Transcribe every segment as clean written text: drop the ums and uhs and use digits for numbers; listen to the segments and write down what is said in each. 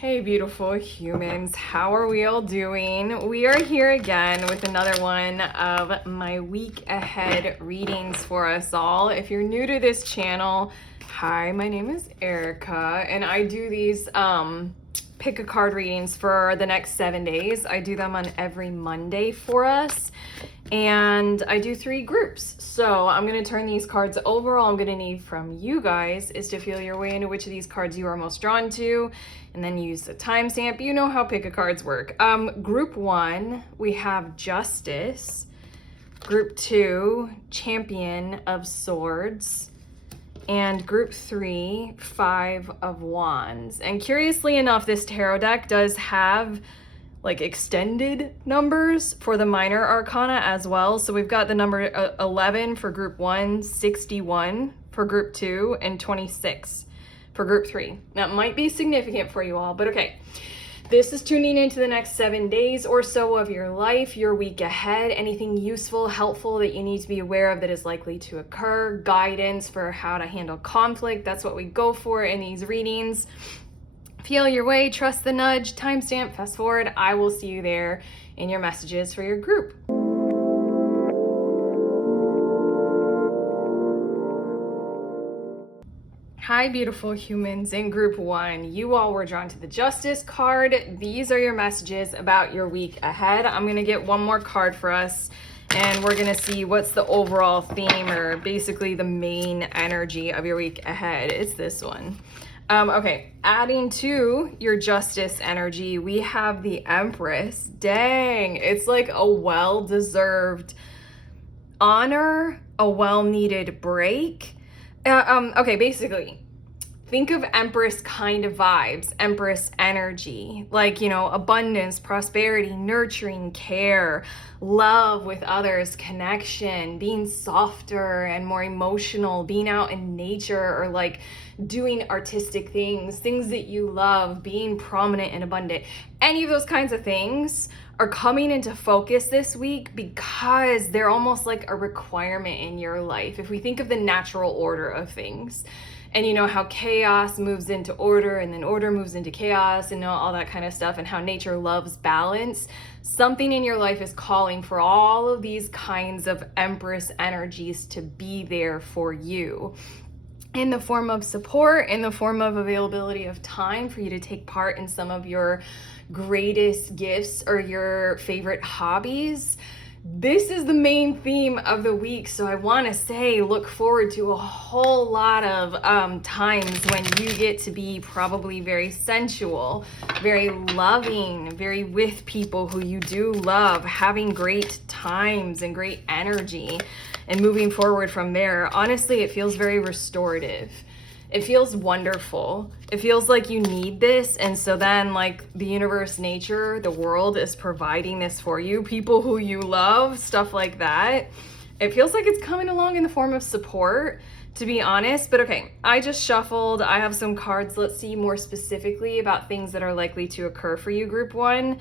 Hey, beautiful humans. How are we all doing? We are here again with another one of my week ahead readings for us all. If you're new to this channel, hi, my name is Erica, and I do these pick a card readings for the next 7 days. I do them on every Monday for us, and I do 3 groups. So I'm going to turn these cards over. All I'm going to need from you guys is to feel your way into which of these cards you are most drawn to, and then use the timestamp. You know how pick a cards work. Group 1, we have Justice. Group 2, Champion of Swords. And group 3, 5 of Wands. And curiously enough, this tarot deck does have like extended numbers for the minor arcana as well. So we've got the number 11 for group 1, 61 for group 2, and 26 for group 3. That might be significant for you all, but okay. This is tuning into the next 7 days or so of your life, your week ahead, anything useful, helpful that you need to be aware of that is likely to occur, guidance for how to handle conflict. That's what we go for in these readings. Feel your way, trust the nudge, timestamp, fast forward. I will see you there in your messages for your group. Hi, beautiful humans. In group 1, you all were drawn to the Justice card. These are your messages about your week ahead. I'm going to get one more card for us, and we're going to see what's the overall theme, or basically the main energy of your week ahead. It's this one. Okay, adding to your Justice energy, we have the Empress. Dang, it's like a well-deserved honor, a well-needed break. Okay, basically, think of Empress kind of vibes, Empress energy, like, abundance, prosperity, nurturing, care, love with others, connection, being softer and more emotional, being out in nature, or like doing artistic things that you love, being prominent and abundant. Any of those kinds of things are coming into focus this week because they're almost like a requirement in your life. If we think of the natural order of things, and you know how chaos moves into order, and then order moves into chaos, and all that kind of stuff, and how nature loves balance, something in your life is calling for all of these kinds of Empress energies to be there for you, in the form of support, in the form of availability of time for you to take part in some of your greatest gifts or your favorite hobbies. This is the main theme of the week, so I want to say look forward to a whole lot of times when you get to be probably very sensual, very loving, very with people who you do love, having great times and great energy, and moving forward from there. Honestly, it feels very restorative. It feels wonderful. It feels like you need this, and so then like the universe, nature, the world is providing this for you, people who you love, stuff like that. It feels like it's coming along in the form of support, to be honest. But okay, I just shuffled. I have some cards. Let's see more specifically about things that are likely to occur for you, group 1,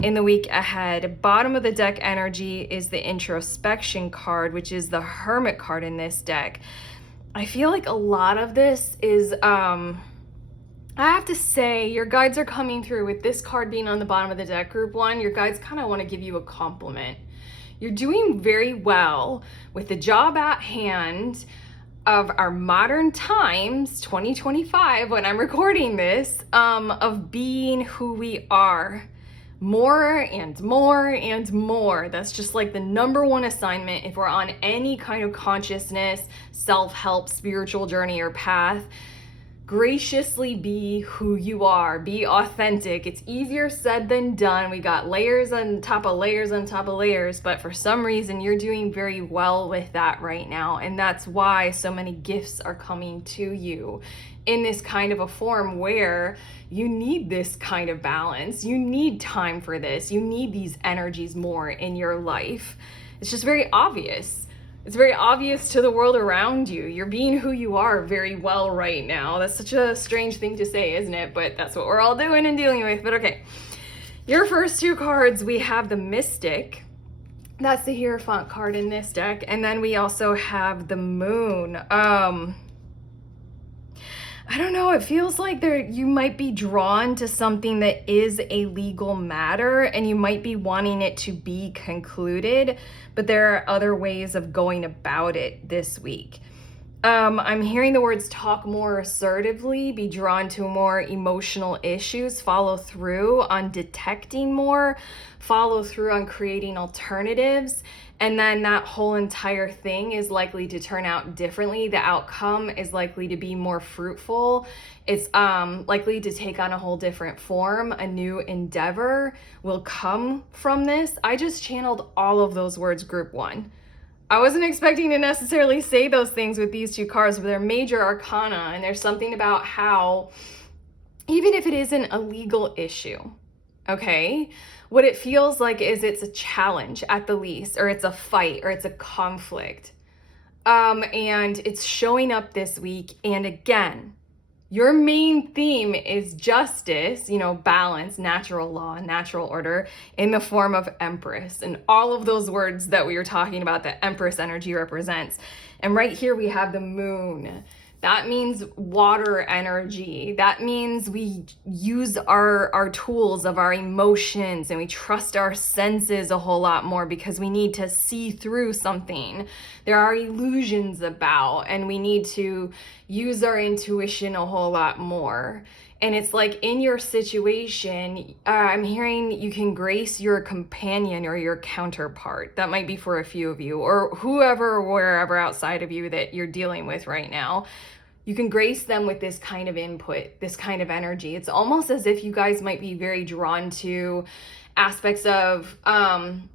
in the week ahead. Bottom of the deck energy is the introspection card, which is the Hermit card in this deck. I feel like a lot of this is, I have to say, your guides are coming through with this card being on the bottom of the deck, group 1. Your guides kind of want to give you a compliment. You're doing very well with the job at hand of our modern times, 2025, when I'm recording this, of being who we are. More and more and more. That's just like the number one assignment if we're on any kind of consciousness, self-help, spiritual journey or path. Graciously be who you are. Be authentic. It's easier said than done. We got layers on top of layers on top of layers, but for some reason you're doing very well with that right now, and that's why so many gifts are coming to you in this kind of a form where you need this kind of balance. You need time for this. You need these energies more in your life. It's just very obvious. It's very obvious to the world around you. You're being who you are very well right now. That's such a strange thing to say, isn't it? But that's what we're all doing and dealing with. But okay, your first 2 cards, we have the Mystic. That's the Hierophant card in this deck. And then we also have the Moon. I don't know, it feels like you might be drawn to something that is a legal matter and you might be wanting it to be concluded, but there are other ways of going about it this week. I'm hearing the words talk more assertively, be drawn to more emotional issues, follow through on detecting more, follow through on creating alternatives. And then that whole entire thing is likely to turn out differently. The outcome is likely to be more fruitful. It's likely to take on a whole different form. A new endeavor will come from this. I just channeled all of those words, group one. I wasn't expecting to necessarily say those things with these two cards, but they're major arcana, and there's something about how, even if it isn't a legal issue, okay, what it feels like is it's a challenge at the least, or it's a fight, or it's a conflict. And it's showing up this week. And again, your main theme is justice, balance, natural law, natural order in the form of Empress, and all of those words that we were talking about that Empress energy represents. And right here we have the moon. That means water energy. That means we use our tools of our emotions and we trust our senses a whole lot more because we need to see through something. There are illusions about, and we need to use our intuition a whole lot more. And it's like in your situation, I'm hearing you can grace your companion or your counterpart. That might be for a few of you, or whoever or wherever outside of you that you're dealing with right now. You can grace them with this kind of input, this kind of energy. It's almost as if you guys might be very drawn to aspects of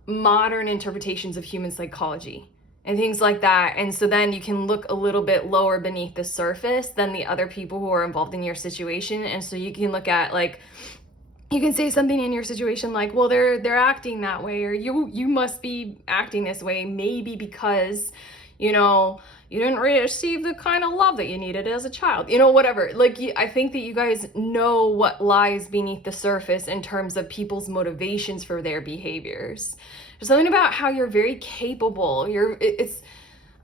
modern interpretations of human psychology and things like that. And so then you can look a little bit lower beneath the surface than the other people who are involved in your situation. And so you can look at, like, you can say something in your situation like, well, they're acting that way, or you must be acting this way, maybe because, you didn't receive the kind of love that you needed as a child, whatever. Like, I think that you guys know what lies beneath the surface in terms of people's motivations for their behaviors. There's something about how you're very capable.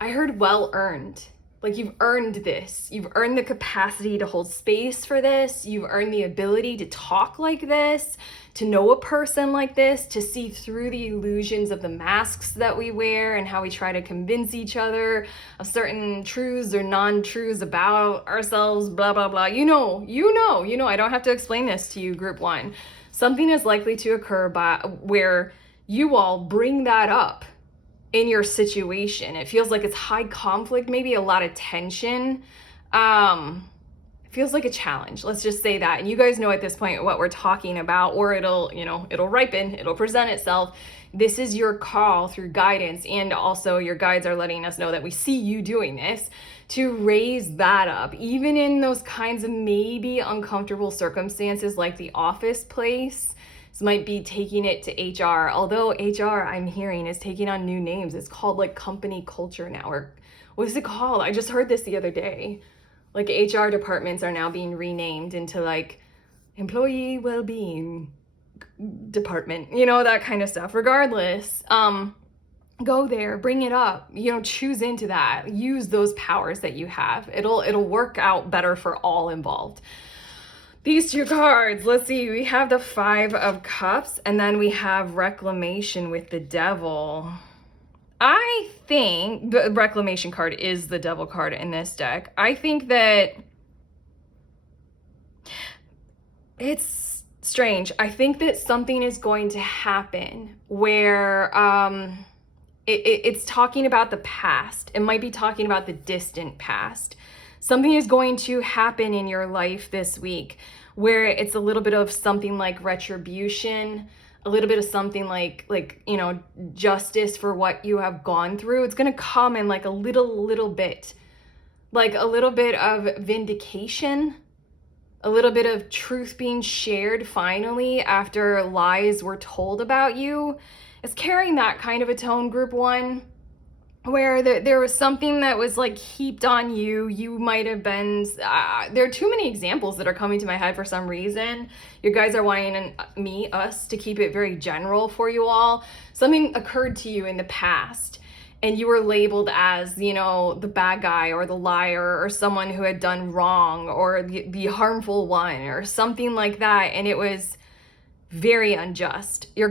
I heard well-earned. Like, you've earned this. You've earned the capacity to hold space for this. You've earned the ability to talk like this, to know a person like this, to see through the illusions of the masks that we wear and how we try to convince each other of certain truths or non-truths about ourselves, blah, blah, blah. You know, I don't have to explain this to you, group one. Something is likely to occur where you all bring that up in your situation. It feels like it's high conflict, maybe a lot of tension. It feels like a challenge. Let's just say that. And you guys know at this point what we're talking about, or it'll ripen, it'll present itself. This is your call through guidance, and also your guides are letting us know that we see you doing this, to raise that up, even in those kinds of maybe uncomfortable circumstances like the office place. This might be taking it to HR, although HR, I'm hearing, is taking on new names. It's called like company culture now, or what is it called? I just heard this the other day. Like, HR departments are now being renamed into like employee well-being department, that kind of stuff. Regardless, go there, bring it up, choose into that, use those powers that you have. It'll work out better for all involved. These two cards, let's see, we have the Five of Cups, and then we have Reclamation with the Devil. I think the Reclamation card is the Devil card in this deck. I think that it's strange. I think that something is going to happen where it's talking about the past. It might be talking about the distant past. Something is going to happen in your life this week where it's a little bit of something like retribution, a little bit of something like justice for what you have gone through. It's going to come in like a little bit, like a little bit of vindication, a little bit of truth being shared finally after lies were told about you. It's carrying that kind of a tone, group one, where there was something that was like heaped on you. You might have been, there are too many examples that are coming to my head for some reason. You guys are wanting us to keep it very general for you all. Something occurred to you in the past, and you were labeled as, you know, the bad guy or the liar or someone who had done wrong or the harmful one or something like that. And it was very unjust. Your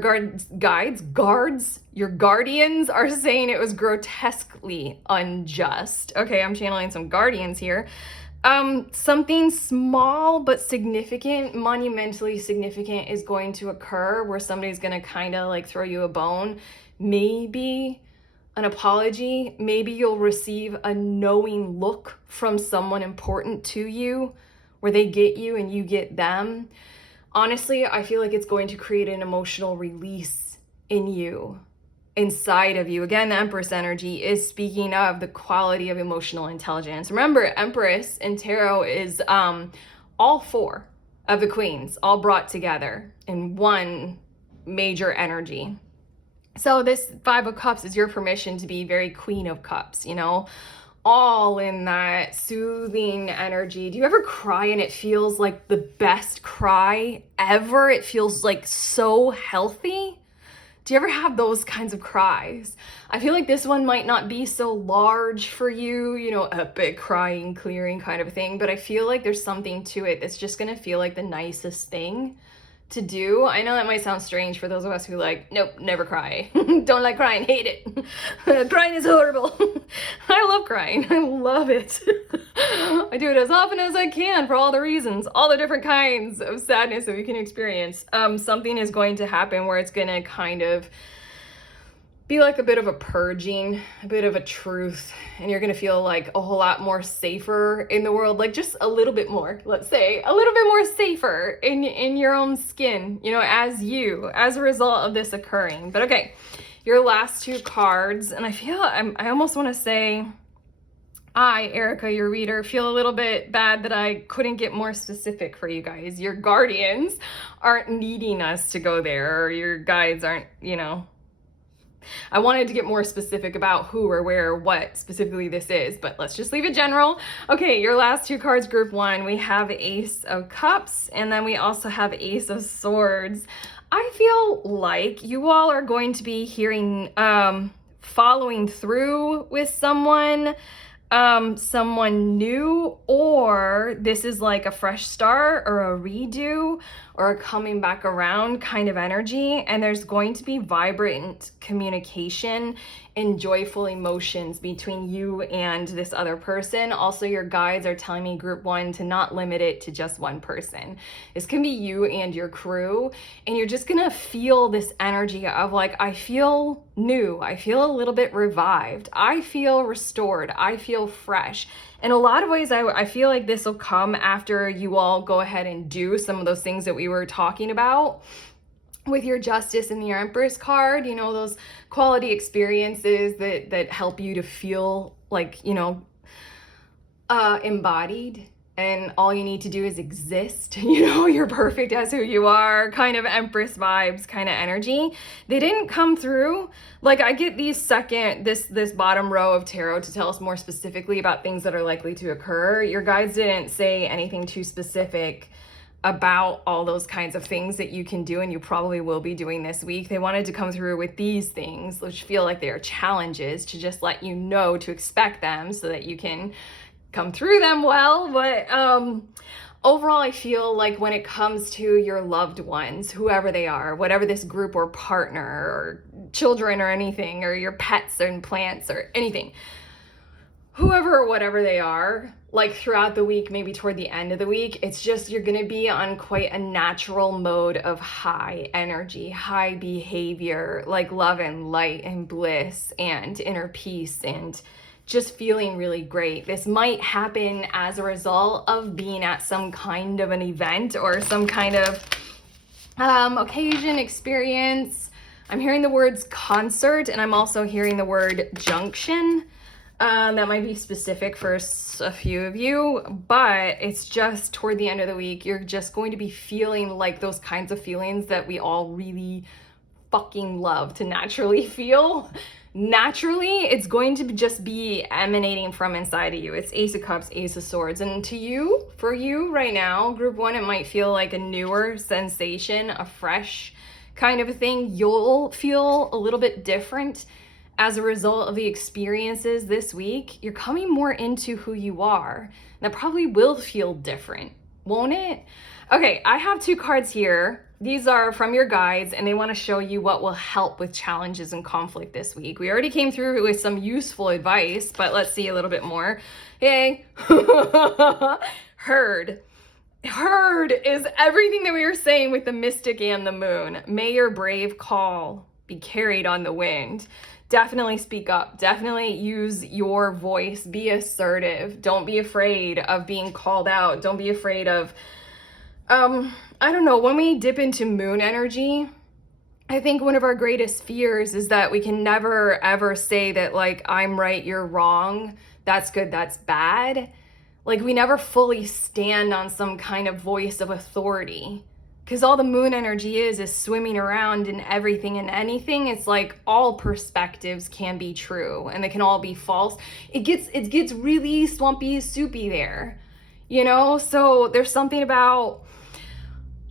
your guardians are saying it was grotesquely unjust. Okay, I'm channeling some guardians here. Something small but significant, monumentally significant, is going to occur where somebody's going to kind of like throw you a bone. Maybe an apology. Maybe you'll receive a knowing look from someone important to you where they get you and you get them. Honestly, I feel like it's going to create an emotional release in you, inside of you. Again, the Empress energy is speaking of the quality of emotional intelligence. Remember, Empress in tarot is all four of the queens all brought together in one major energy. So this Five of Cups is your permission to be very Queen of Cups, you know, all in that soothing energy. Do you ever cry and it feels like the best cry ever? It feels like so healthy. Do you ever have those kinds of cries? I feel like this one might not be so large for you, you know, epic crying, clearing kind of thing, but I feel like there's something to it that's just gonna feel like the nicest thing to do. I know that might sound strange for those of us who like, nope, never cry. Don't like crying, hate it. Crying is horrible. I love crying. I love it. I do it as often as I can for all the reasons, all the different kinds of sadness that we can experience. Something is going to happen where it's gonna kind of be like a bit of a purging, a bit of a truth, and you're gonna feel like a whole lot more safer in the world, like just a little bit more, let's say, a little bit more safer in your own skin, you know, as a result of this occurring. But okay, your last two cards, and I feel I almost want to say, Erica, your reader, feel a little bit bad that I couldn't get more specific for you guys. Your guardians aren't needing us to go there, or your guides aren't, you know, I wanted to get more specific about who or where or what specifically this is, but let's just leave it general. Okay, your last two cards, group one, we have Ace of Cups, and then we also have Ace of Swords. I feel like you all are going to be hearing, following through with someone new, or this is like a fresh start or a redo or a coming back around kind of energy, and there's going to be vibrant communication and joyful emotions between you and this other person. Also, your guides are telling me, group one, to not limit it to just one person. This can be you and your crew, and you're just gonna feel this energy of like, I feel new, I feel a little bit revived, I feel restored, I feel fresh. In a lot of ways, I feel like this will come after you all go ahead and do some of those things that we were talking about with your Justice and your Empress card, you know, those quality experiences that help you to feel like, you know, embodied, and all you need to do is exist. You know, you're perfect as who you are, kind of Empress vibes, kind of energy. They didn't come through. Like, I get this bottom row of tarot to tell us more specifically about things that are likely to occur. Your guides didn't say anything too specific about all those kinds of things that you can do and you probably will be doing this week. They wanted to come through with these things, which feel like they are challenges, to just let you know to expect them so that you can come through them well. But overall, I feel like when it comes to your loved ones, whoever they are, whatever this group or partner or children or anything, or your pets and plants or anything, whoever or whatever they are, like throughout the week, maybe toward the end of the week, it's just you're gonna be on quite a natural mode of high energy, high behavior, like love and light and bliss and inner peace and just feeling really great. This might happen as a result of being at some kind of an event or some kind of occasion, experience. I'm hearing the words concert, and I'm also hearing the word junction. That might be specific for a few of you, but it's just toward the end of the week, you're just going to be feeling like those kinds of feelings that we all really fucking love to naturally feel. Naturally, it's going to just be emanating from inside of you. It's Ace of Cups, Ace of Swords. And for you right now, group one, it might feel like a newer sensation, a fresh kind of a thing. You'll feel a little bit different as a result of the experiences this week, you're coming more into who you are. That probably will feel different, won't it? Okay, I have 2 cards here. These are from your guides, and they want to show you what will help with challenges and conflict this week. We already came through with some useful advice, but let's see a little bit more. Hey, Herd. Herd is everything that we were saying with the mystic and the moon. May your brave call be carried on the wind. Definitely speak up. Definitely use your voice. Be assertive. Don't be afraid of being called out. Don't be afraid of, I don't know, when we dip into moon energy, I think one of our greatest fears is that we can never ever say that, like, I'm right, you're wrong, that's good, that's bad. Like, we never fully stand on some kind of voice of authority. Because all the moon energy is swimming around in everything and anything. It's like all perspectives can be true and they can all be false. It gets really swampy, soupy there, you know? So there's something about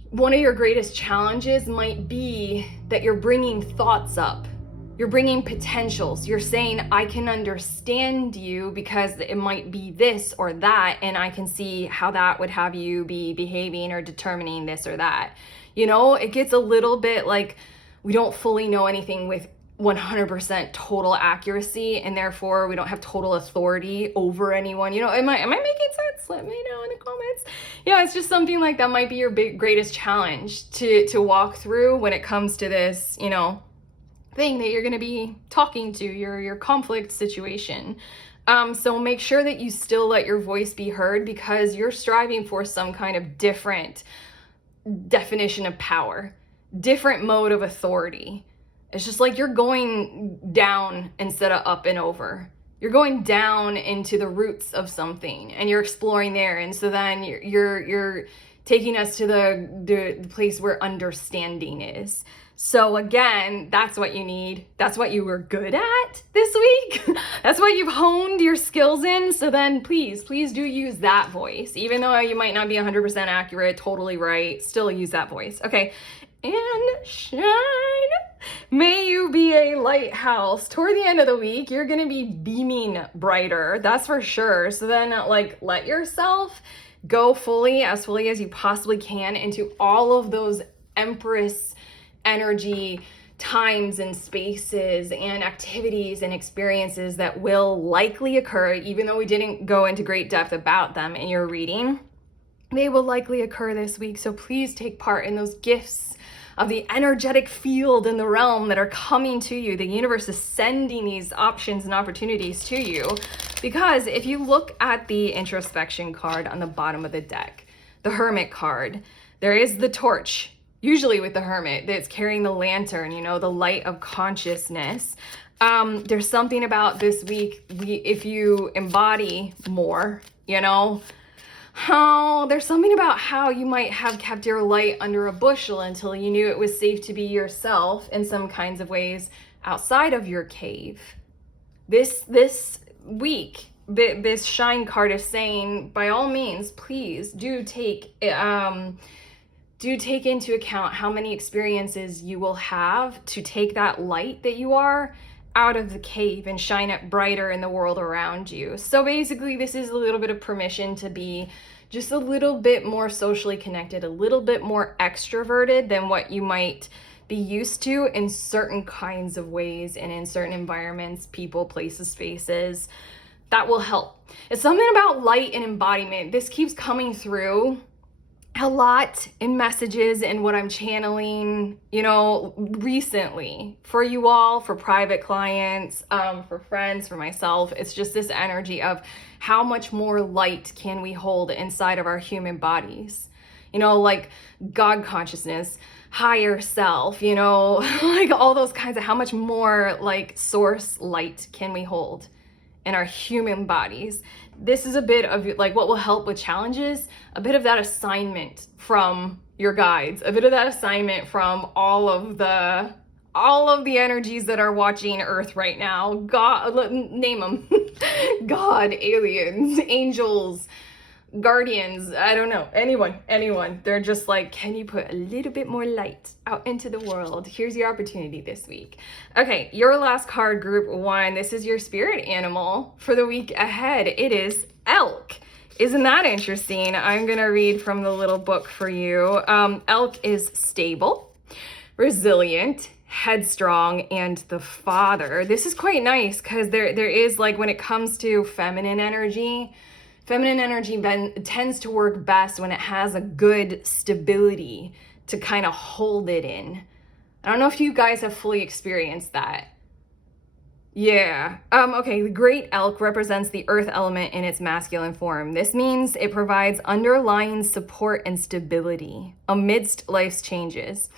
one of your greatest challenges might be that you're bringing thoughts up. You're bringing potentials. You're saying, I can understand you because it might be this or that, and I can see how that would have you be behaving or determining this or that. You know, it gets a little bit like we don't fully know anything with 100% total accuracy, and therefore we don't have total authority over anyone. You know, am I making sense? Let me know in the comments. Yeah, it's just something like that might be your greatest challenge to walk through when it comes to this, you know, thing that you're going to be talking to, your conflict situation. So make sure that you still let your voice be heard, because you're striving for some kind of different definition of power, different mode of authority. It's just like you're going down instead of up and over. You're going down into the roots of something and you're exploring there. And so then you're taking us to the place where understanding is. So again, that's what you need. That's what you were good at this week. That's what you've honed your skills in. So then please do use that voice. Even though you might not be 100% accurate, totally right, still use that voice. Okay, and shine. May you be a lighthouse. Toward the end of the week, you're gonna be beaming brighter, that's for sure. So then like let yourself go as fully as you possibly can into all of those Empress energy times and spaces and activities and experiences that will likely occur, even though we didn't go into great depth about them in your reading. They will likely occur this week. So please take part in those gifts of the energetic field in the realm that are coming to you. The universe is sending these options and opportunities to you, because if you look at the introspection card on the bottom of the deck, the Hermit card, there is the torch. Usually with the Hermit, that's carrying the lantern, you know, the light of consciousness. There's something about this week, if you embody more, you know, there's something about how you might have kept your light under a bushel until you knew it was safe to be yourself in some kinds of ways outside of your cave. This week, this shine card is saying, by all means, please do take into account how many experiences you will have to take that light that you are out of the cave and shine it brighter in the world around you. So basically, this is a little bit of permission to be just a little bit more socially connected, a little bit more extroverted than what you might be used to in certain kinds of ways and in certain environments, people, places, spaces. That will help. It's something about light and embodiment. This keeps coming through a lot in messages and what I'm channeling, you know, recently for you all, for private clients, for friends, for myself. It's just this energy of how much more light can we hold inside of our human bodies, you know, like God consciousness, higher self, you know, like all those kinds of how much more like source light can we hold in our human bodies. This is a bit of like what will help with challenges, a bit of that assignment from your guides, a bit of that assignment from all of the energies that are watching Earth right now. God, name them. God, aliens, angels, guardians, I don't know, anyone. They're just like, can you put a little bit more light out into the world? Here's your opportunity this week. Okay, your last card, group 1. This is your spirit animal for the week ahead. It is elk. Isn't that interesting? I'm gonna read from the little book for you. Elk is stable, resilient, headstrong, and the father. This is quite nice because there is, like, when it comes to feminine energy tends to work best when it has a good stability to kind of hold it in. I don't know if you guys have fully experienced that. Yeah. Okay, the great elk represents the earth element in its masculine form. This means it provides underlying support and stability amidst life's changes.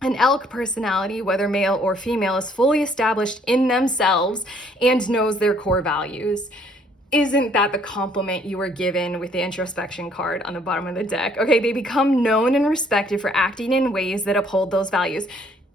An elk personality, whether male or female, is fully established in themselves and knows their core values. Isn't that the compliment you were given with the introspection card on the bottom of the deck? Okay, they become known and respected for acting in ways that uphold those values.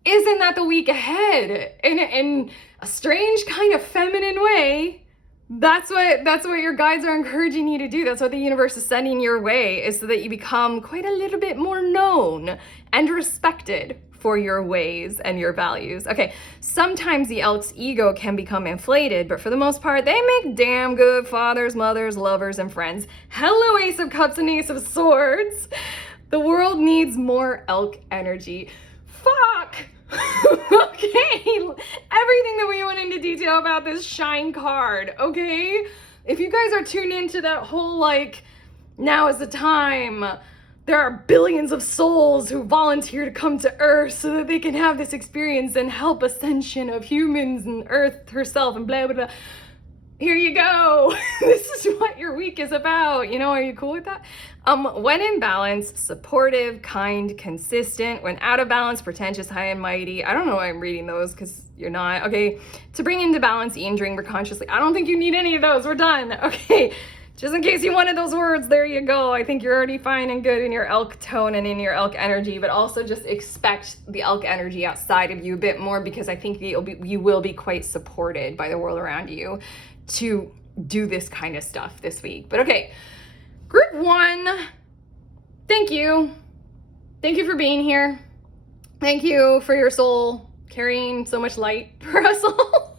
Isn't that the week ahead? In a strange kind of feminine way, that's what your guides are encouraging you to do. That's what the universe is sending your way, is so that you become quite a little bit more known and respected for your ways and your values. Okay, sometimes the elk's ego can become inflated, but for the most part, they make damn good fathers, mothers, lovers, and friends. Hello, Ace of Cups and Ace of Swords. The world needs more elk energy. Fuck! Okay, everything that we went into detail about this shine card, okay? If you guys are tuned into that whole, like, now is the time, there are billions of souls who volunteer to come to Earth so that they can have this experience and help ascension of humans and Earth herself and blah, blah, blah. Here you go. This is what your week is about. You know, are you cool with that? When in balance, supportive, kind, consistent. When out of balance, pretentious, high and mighty. I don't know why I'm reading those because you're not. Okay, to bring into balance, eat and drink consciously. I don't think you need any of those. We're done. Okay. Just in case you wanted those words, there you go. I think you're already fine and good in your elk tone and in your elk energy, but also just expect the elk energy outside of you a bit more, because I think you will be quite supported by the world around you to do this kind of stuff this week. But okay, group 1, thank you. Thank you for being here. Thank you for your soul carrying so much light for us all.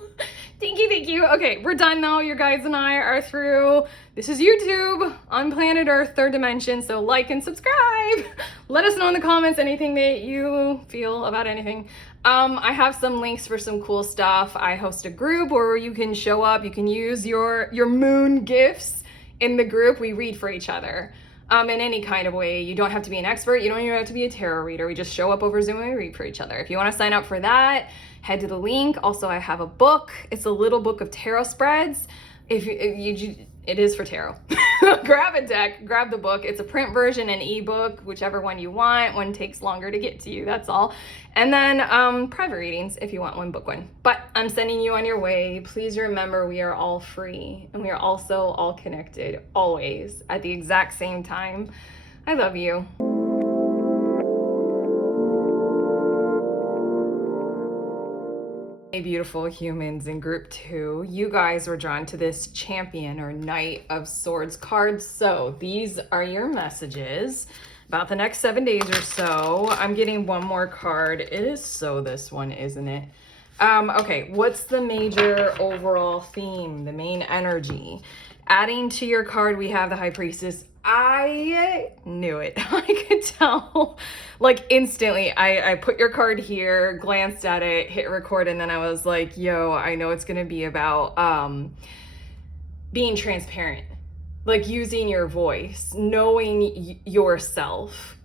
Thank you. Okay, we're done though. Your guides and I are through. This is YouTube on planet Earth, 3rd dimension. So like and subscribe. Let us know in the comments anything that you feel about anything. I have some links for some cool stuff. I host a group where you can show up. You can use your moon gifts in the group. We read for each other. In any kind of way. You don't have to be an expert. You don't even have to be a tarot reader. We just show up over Zoom and we read for each other. If you want to sign up for that, head to the link. Also, I have a book. It's a little book of tarot spreads. It is for tarot. Grab a deck, grab the book. It's a print version and ebook, whichever one you want. One takes longer to get to you, that's all. And then private readings if you want one, book one. But I'm sending you on your way. Please remember, we are all free and we are also all connected, always, at the exact same time. I love you. Hey, beautiful humans in group 2, you guys were drawn to this champion or knight of swords card. So these are your messages about the next 7 days or so. I'm getting one more card. It is so this one, isn't it? Okay, what's the major overall theme, the main energy? Adding to your card, we have the High Priestess. I knew it. I could tell, like, instantly. I put your card here, glanced at it, hit record, and then I was like, yo, I know it's gonna be about being transparent, like using your voice, knowing yourself.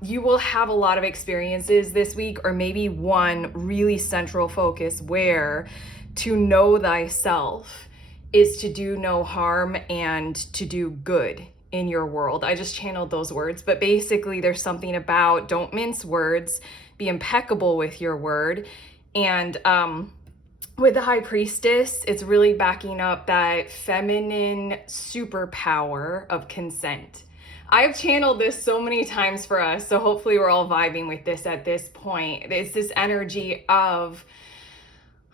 You will have a lot of experiences this week, or maybe one really central focus where to know thyself is to do no harm and to do good in your world. I just channeled those words, but basically there's something about don't mince words, be impeccable with your word. And with the High Priestess, it's really backing up that feminine superpower of consent. I've channeled this so many times for us, so hopefully we're all vibing with this at this point. It's this energy of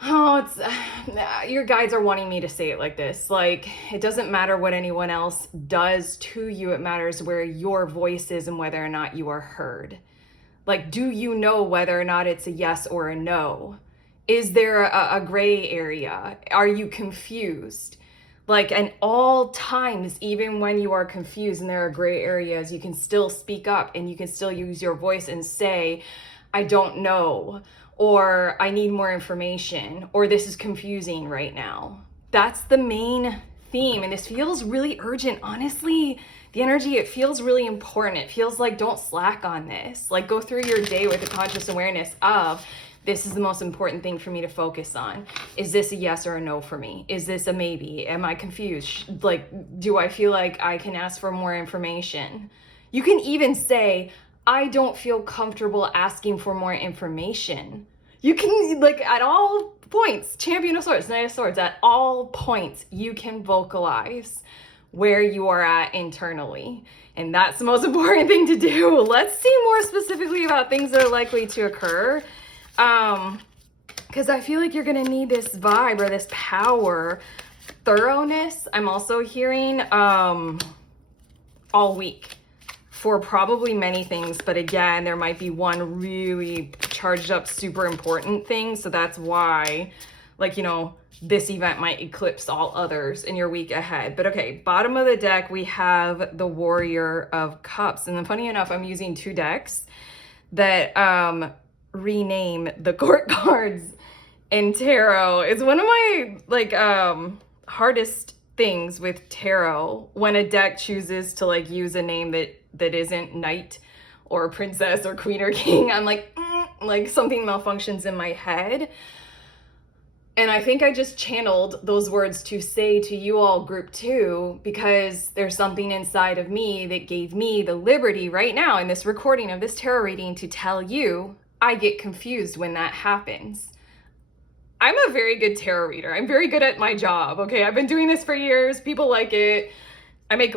Oh, it's your guides are wanting me to say it like this. Like, it doesn't matter what anyone else does to you, it matters where your voice is and whether or not you are heard. Like, do you know whether or not it's a yes or a no? Is there a gray area? Are you confused? Like, and all times, even when you are confused and there are gray areas, you can still speak up and you can still use your voice and say, I don't know, or I need more information, or this is confusing right now. That's the main theme. And this feels really urgent. Honestly, the energy, it feels really important. It feels like don't slack on this. Like, go through your day with a conscious awareness of, this is the most important thing for me to focus on. Is this a yes or a no for me? Is this a maybe? Am I confused? Like, do I feel like I can ask for more information? You can even say, I don't feel comfortable asking for more information. You can, like, at all points, Champion of Swords, Knight of Swords, at all points, you can vocalize where you are at internally. And that's the most important thing to do. Let's see more specifically about things that are likely to occur. Because I feel like you're gonna need this vibe or this power. Thoroughness, I'm also hearing all week for probably many things, but again, there might be one really charged up, super important thing. So that's why, like, you know, this event might eclipse all others in your week ahead. But okay, bottom of the deck, we have the Warrior of Cups. And then funny enough, I'm using two decks that rename the court cards in tarot. It's one of my like hardest things with tarot, when a deck chooses to like use a name that isn't knight or princess or queen or king. I'm like something malfunctions in my head. And I think I just channeled those words to say to you all, group 2, because there's something inside of me that gave me the liberty right now in this recording of this tarot reading to tell you I get confused when that happens. I'm a very good tarot reader. I'm very good at my job, okay? I've been doing this for years. People like it. I make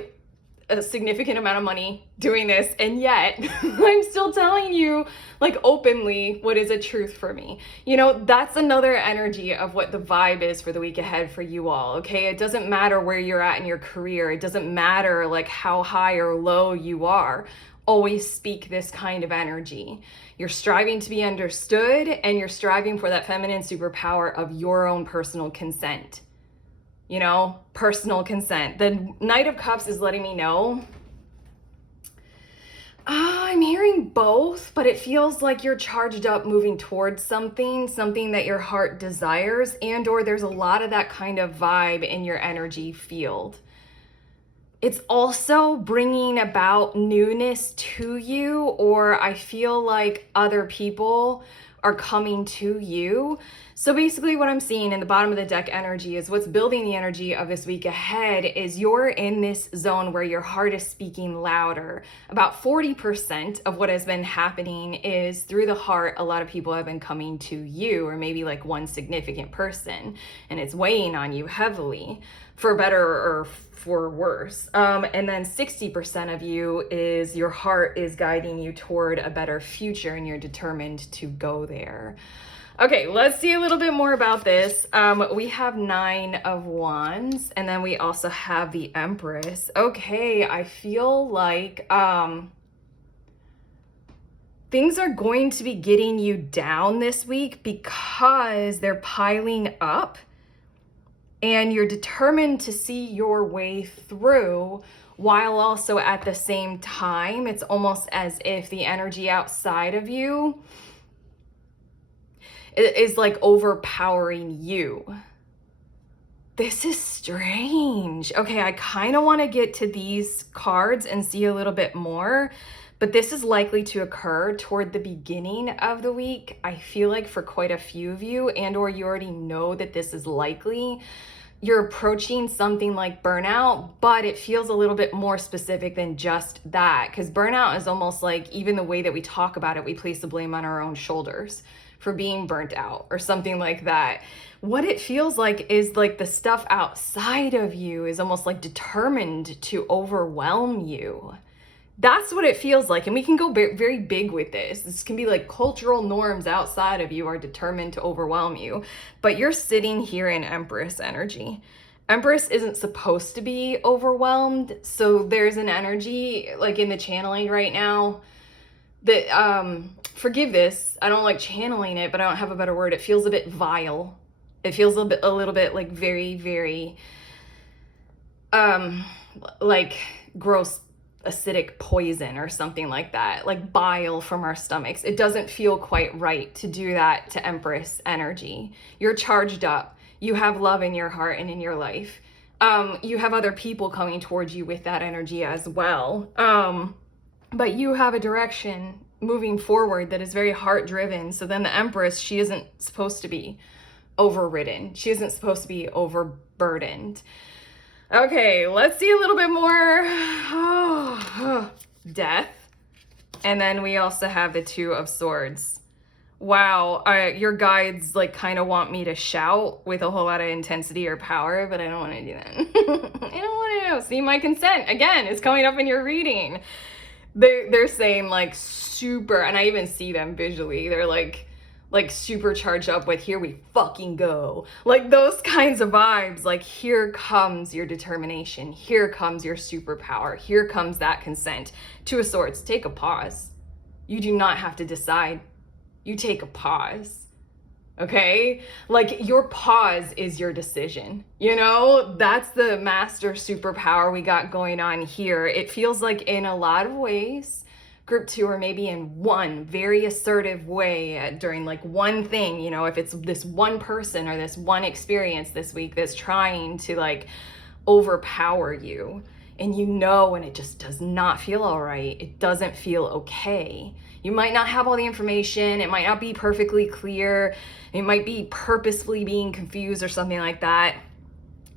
a significant amount of money doing this, and yet I'm still telling you, like, openly what is a truth for me. You know, that's another energy of what the vibe is for the week ahead for you all, okay? It doesn't matter where you're at in your career. It doesn't matter like how high or low you are. Always speak this kind of energy. You're striving to be understood, and you're striving for that feminine superpower of your own personal consent. You know, personal consent. The Knight of Cups is letting me know. I'm hearing both, but it feels like you're charged up moving towards something that your heart desires, and or there's a lot of that kind of vibe in your energy field. It's also bringing about newness to you, or I feel like other people are coming to you. So basically what I'm seeing in the bottom of the deck energy is what's building the energy of this week ahead is you're in this zone where your heart is speaking louder. About 40% of what has been happening is through the heart. A lot of people have been coming to you, or maybe like one significant person, and it's weighing on you heavily, for better or for worse. And then 60% of you is your heart is guiding you toward a better future, and you're determined to go there. Okay, let's see a little bit more about this. We have 9 of Wands, and then we also have the Empress. Okay, I feel like things are going to be getting you down this week because they're piling up, and you're determined to see your way through, while also at the same time, it's almost as if the energy outside of you is like overpowering you. This is strange. Okay, I kind of want to get to these cards and see a little bit more, but this is likely to occur toward the beginning of the week. I feel like for quite a few of you, and or you already know that this is likely. You're approaching something like burnout, but it feels a little bit more specific than just that, because burnout is almost like, even the way that we talk about it, we place the blame on our own shoulders for being burnt out or something like that. What it feels like is like the stuff outside of you is almost like determined to overwhelm you. That's what it feels like. And we can go very big with this. This can be like cultural norms outside of you are determined to overwhelm you. But you're sitting here in Empress energy. Empress isn't supposed to be overwhelmed. So there's an energy like in the channeling right now that, forgive this, I don't like channeling it, but I don't have a better word. It feels a bit vile. It feels a little bit like very, like gross acidic poison or something like that, like bile from our stomachs. It doesn't feel quite right to do that to Empress energy. You're charged up. You have love in your heart and in your life. You have other people coming towards you with that energy as well. But you have a direction moving forward that is very heart driven. So then the Empress, she isn't supposed to be overridden. She isn't supposed to be overburdened. Okay, let's see a little bit more. Death. And then we also have the Two of Swords. Wow, your guides like kind of want me to shout with a whole lot of intensity or power, but I don't want to do that. I don't want to. See, my consent, again, is coming up in your reading. They're saying like super, and I even see them visually. They're like super charged up with here we fucking go. Like those kinds of vibes, like here comes your determination. Here comes your superpower. Here comes that consent. Two of Swords, take a pause. You do not have to decide. You take a pause. Okay? Like your pause is your decision. You know, that's the master superpower we got going on here. It feels like in a lot of ways, Group 2 are maybe in one very assertive way during like one thing, you know, if it's this one person or this one experience this week that's trying to like overpower you, and you know, and it just does not feel all right. It doesn't feel okay. You might not have all the information. It might not be perfectly clear. It might be purposefully being confused or something like that.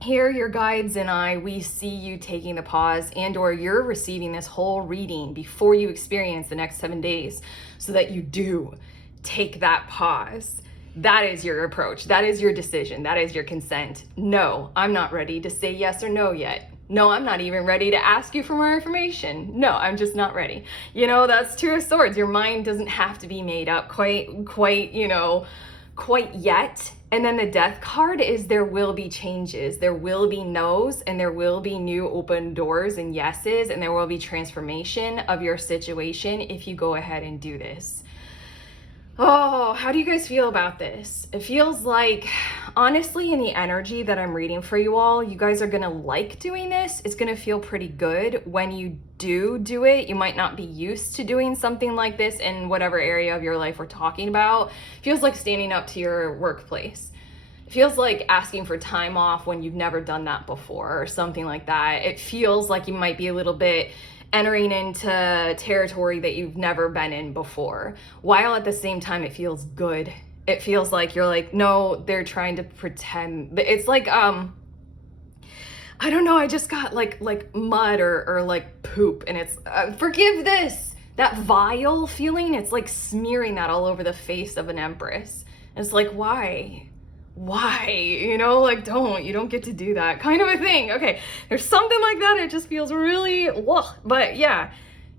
Here, your guides and I, we see you taking the pause and or you're receiving this whole reading before you experience the next 7 days so that you do take that pause. That is your approach. That is your decision. That is your consent. No, I'm not ready to say yes or no yet. No, I'm not even ready to ask you for more information. No, I'm just not ready. You know, that's Two of Swords. Your mind doesn't have to be made up quite, you know, quite yet. And then the Death card is there will be changes. There will be no's and there will be new open doors and yeses, and there will be transformation of your situation if you go ahead and do this. Oh, how do you guys feel about this? It feels like, honestly, in the energy that I'm reading for you all, you guys are gonna like doing this. It's gonna feel pretty good when you do it. You might not be used to doing something like this in whatever area of your life we're talking about. It feels like standing up to your workplace. It feels like asking for time off when you've never done that before or something like that. It feels like you might be a little bit entering into territory that you've never been in before, while at the same time it feels good. It feels like you're like, no, they're trying to pretend. It's like, I don't know, I just got like mud or like poop, and it's, forgive this, that vile feeling, it's like smearing that all over the face of an Empress. And it's like, why? You know, like you don't get to do that kind of a thing. Okay, there's something like that. It just feels really, ugh. But yeah,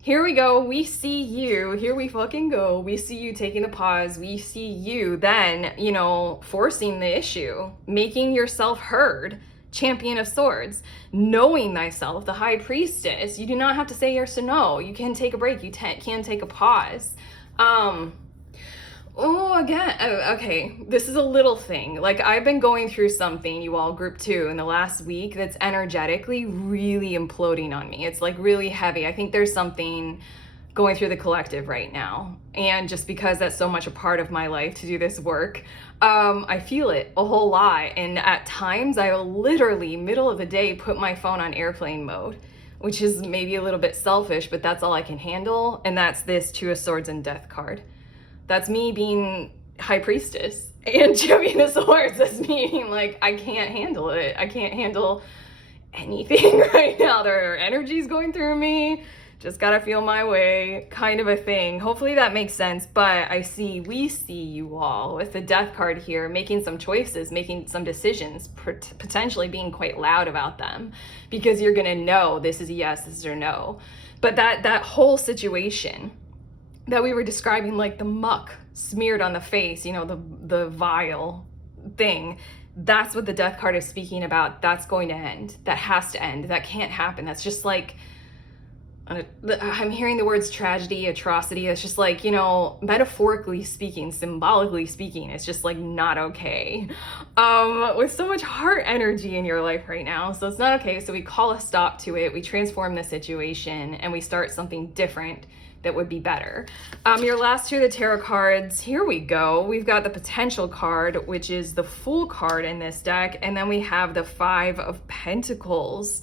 here we go. We see you. Here we fucking go. We see you taking the pause. We see you then, you know, forcing the issue, making yourself heard. Champion of Swords, knowing thyself, the High Priestess. You do not have to say yes or no. You can take a break. You can take a pause. Okay, this is a little thing. Like, I've been going through something, you all, Group 2, in the last week that's energetically really imploding on me. It's like really heavy. I think there's something going through the collective right now. And just because that's so much a part of my life to do this work, I feel it a whole lot. And at times I will literally, middle of the day, put my phone on airplane mode, which is maybe a little bit selfish, but that's all I can handle. And that's this Two of Swords and Death card. That's me being High Priestess and Champion of Swords. That's me being like, I can't handle it. I can't handle anything right now. There are energies going through me. Just gotta feel my way, kind of a thing. Hopefully that makes sense, but we see you all with the Death card here, making some choices, making some decisions, potentially being quite loud about them, because you're gonna know this is a yes, this is a no. But that whole situation that we were describing, like the muck smeared on the face, you know, the vile thing, that's what the death card is speaking about. That's going to end. That has to end. That can't happen. That's just like, I'm hearing the words tragedy, atrocity. It's just like, you know, metaphorically speaking, symbolically speaking, it's just like not okay. With so much heart energy in your life right now. So it's not okay. So we call a stop to it. We transform the situation and we start something different that would be better. Your last two of the tarot cards, here we go. We've got the potential card, which is the Fool card in this deck. And then we have the Five of Pentacles.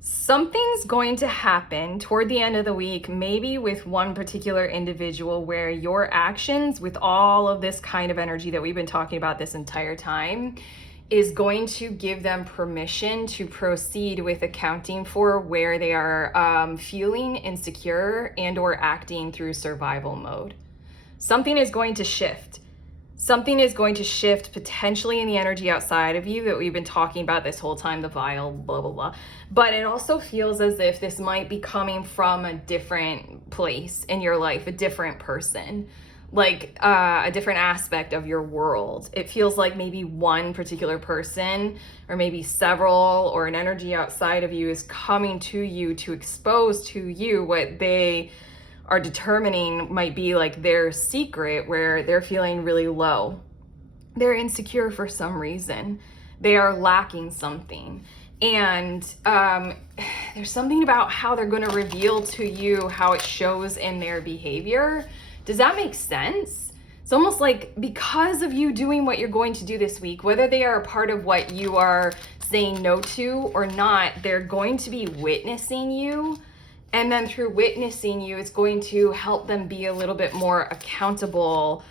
Something's going to happen toward the end of the week, maybe with one particular individual, where your actions with all of this kind of energy that we've been talking about this entire time is going to give them permission to proceed with accounting for where they are feeling insecure and or acting through survival mode. Something is going to shift. Something is going to shift potentially in the energy outside of you that we've been talking about this whole time, the vile, blah, blah, blah. But it also feels as if this might be coming from a different place in your life, a different person, like a different aspect of your world. It feels like maybe one particular person or maybe several or an energy outside of you is coming to you to expose to you what they are determining might be like their secret, where they're feeling really low. They're insecure for some reason. They are lacking something. And there's something about how they're going to reveal to you how it shows in their behavior. Does that make sense? It's almost like because of you doing what you're going to do this week, whether they are a part of what you are saying no to or not, they're going to be witnessing you. And then through witnessing you, it's going to help them be a little bit more accountable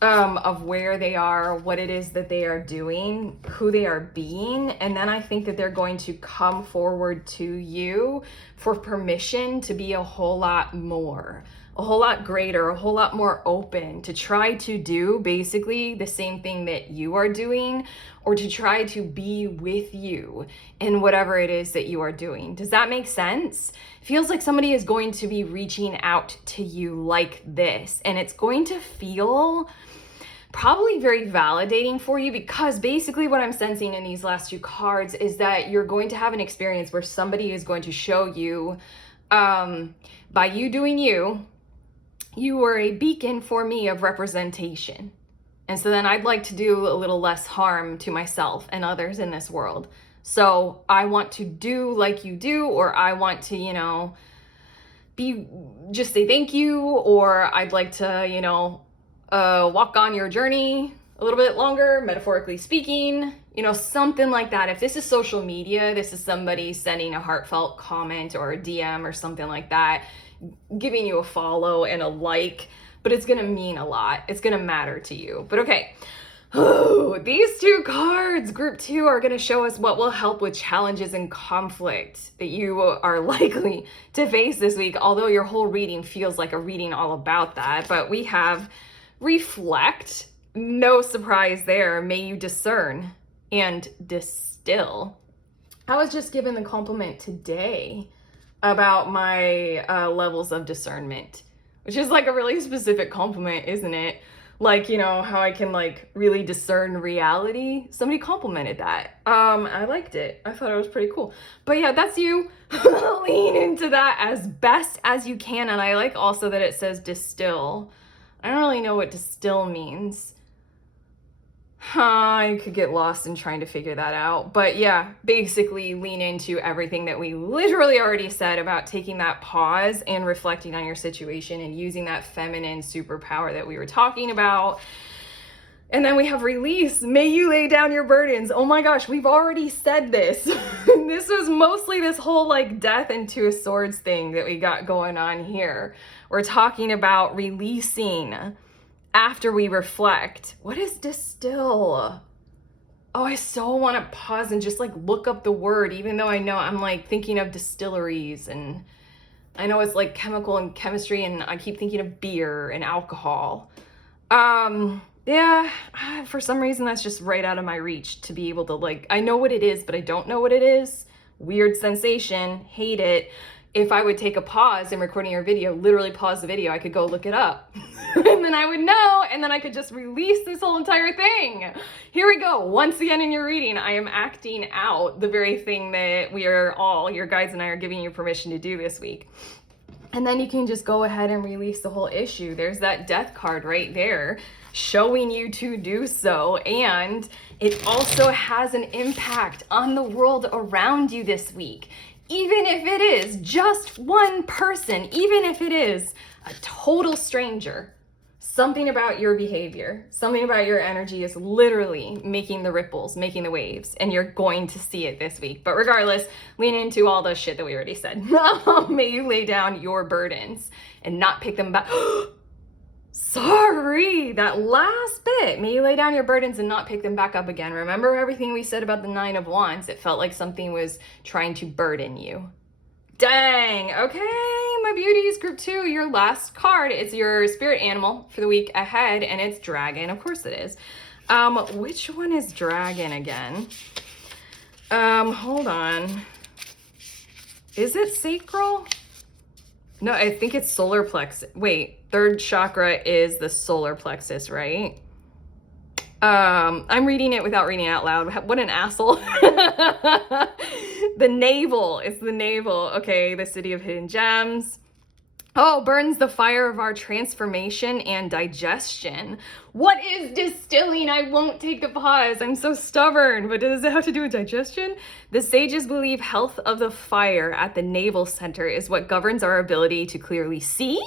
of where they are, what it is that they are doing, who they are being. And then I think that they're going to come forward to you for permission to be a whole lot more, a whole lot greater, a whole lot more open, to try to do basically the same thing that you are doing, or to try to be with you in whatever it is that you are doing. Does that make sense? It feels like somebody is going to be reaching out to you like this, and it's going to feel probably very validating for you, because basically what I'm sensing in these last two cards is that you're going to have an experience where somebody is going to show you, by you doing you, you were a beacon for me of representation. And so then I'd like to do a little less harm to myself and others in this world. So I want to do like you do, or I want to, you know, just say thank you, or I'd like to, you know, walk on your journey a little bit longer, metaphorically speaking, you know, something like that. If this is social media, this is somebody sending a heartfelt comment or a DM or something like that, giving you a follow and a like, but it's gonna mean a lot. It's gonna matter to you. But okay, these two cards, group two, are gonna show us what will help with challenges and conflict that you are likely to face this week, although your whole reading feels like a reading all about that. But we have reflect, no surprise there. May you discern and distill. I was just given the compliment today about my levels of discernment, which is like a really specific compliment, isn't it? Like, you know, how I can like really discern reality. Somebody complimented that. I liked it. I thought it was pretty cool. But yeah, that's you. Lean into that as best as you can. And I like also that it says distill. I don't really know what distill means. I could get lost in trying to figure that out. But yeah, basically lean into everything that we literally already said about taking that pause and reflecting on your situation and using that feminine superpower that we were talking about. And then we have release. May you lay down your burdens. Oh my gosh, we've already said this. This was mostly this whole like death and two of swords thing that we got going on here. We're talking about releasing after we reflect. What is distill? Oh, I so want to pause and just like look up the word, even though I know I'm like thinking of distilleries, and I know it's like chemical and chemistry, and I keep thinking of beer and alcohol. Yeah, for some reason that's just right out of my reach to be able to like, I know what it is, but I don't know what it is. weird sensation, hate it. If I would take a pause in recording your video, literally pause the video, I could go look it up. And then I would know, and then I could just release this whole entire thing. Here we go. Once again in your reading, I am acting out the very thing that we are all, your guides and I, are giving you permission to do this week. And then you can just go ahead and release the whole issue. There's that death card right there showing you to do so. And it also has an impact on the world around you this week. Even if it is just one person, even if it is a total stranger, something about your behavior, something about your energy is literally making the ripples, making the waves, and you're going to see it this week. But regardless, lean into all the shit that we already said. May you lay down your burdens and not pick them back. Sorry, that last bit. May you lay down your burdens and not pick them back up again. Remember everything we said about the Nine of Wands? It felt like something was trying to burden you. Dang. Okay, my beauties, group 2, your last card is your spirit animal for the week ahead, and it's dragon. Of course it is. Which one is dragon again? Hold on. Is it sacral? No, I think it's solar plexus. Wait, third chakra is the solar plexus, right? I'm reading it without reading it out loud. What an asshole. The navel. It's the navel. Okay, the city of hidden gems. Oh, burns the fire of our transformation and digestion. What is distilling? I won't take the pause. I'm so stubborn. But does it have to do with digestion? The sages believe health of the fire at the navel center is what governs our ability to clearly see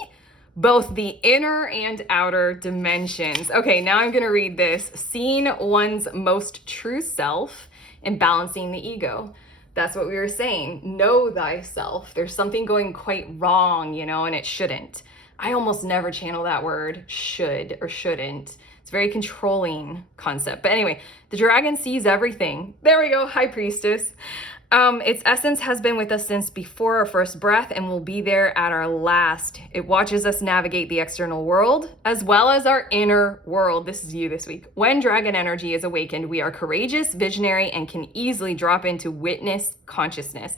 both the inner and outer dimensions. Okay, now I'm gonna read this. Seeing one's most true self and balancing the ego. That's what we were saying. Know thyself. There's something going quite wrong, you know, and it shouldn't. I almost never channel that word should or shouldn't. It's a very controlling concept. But anyway, the dragon sees everything. There we go, High Priestess. Its essence has been with us since before our first breath and will be there at our last. It watches us navigate the external world as well as our inner world. This is you this week. When dragon energy is awakened, we are courageous, visionary, and can easily drop into witness consciousness.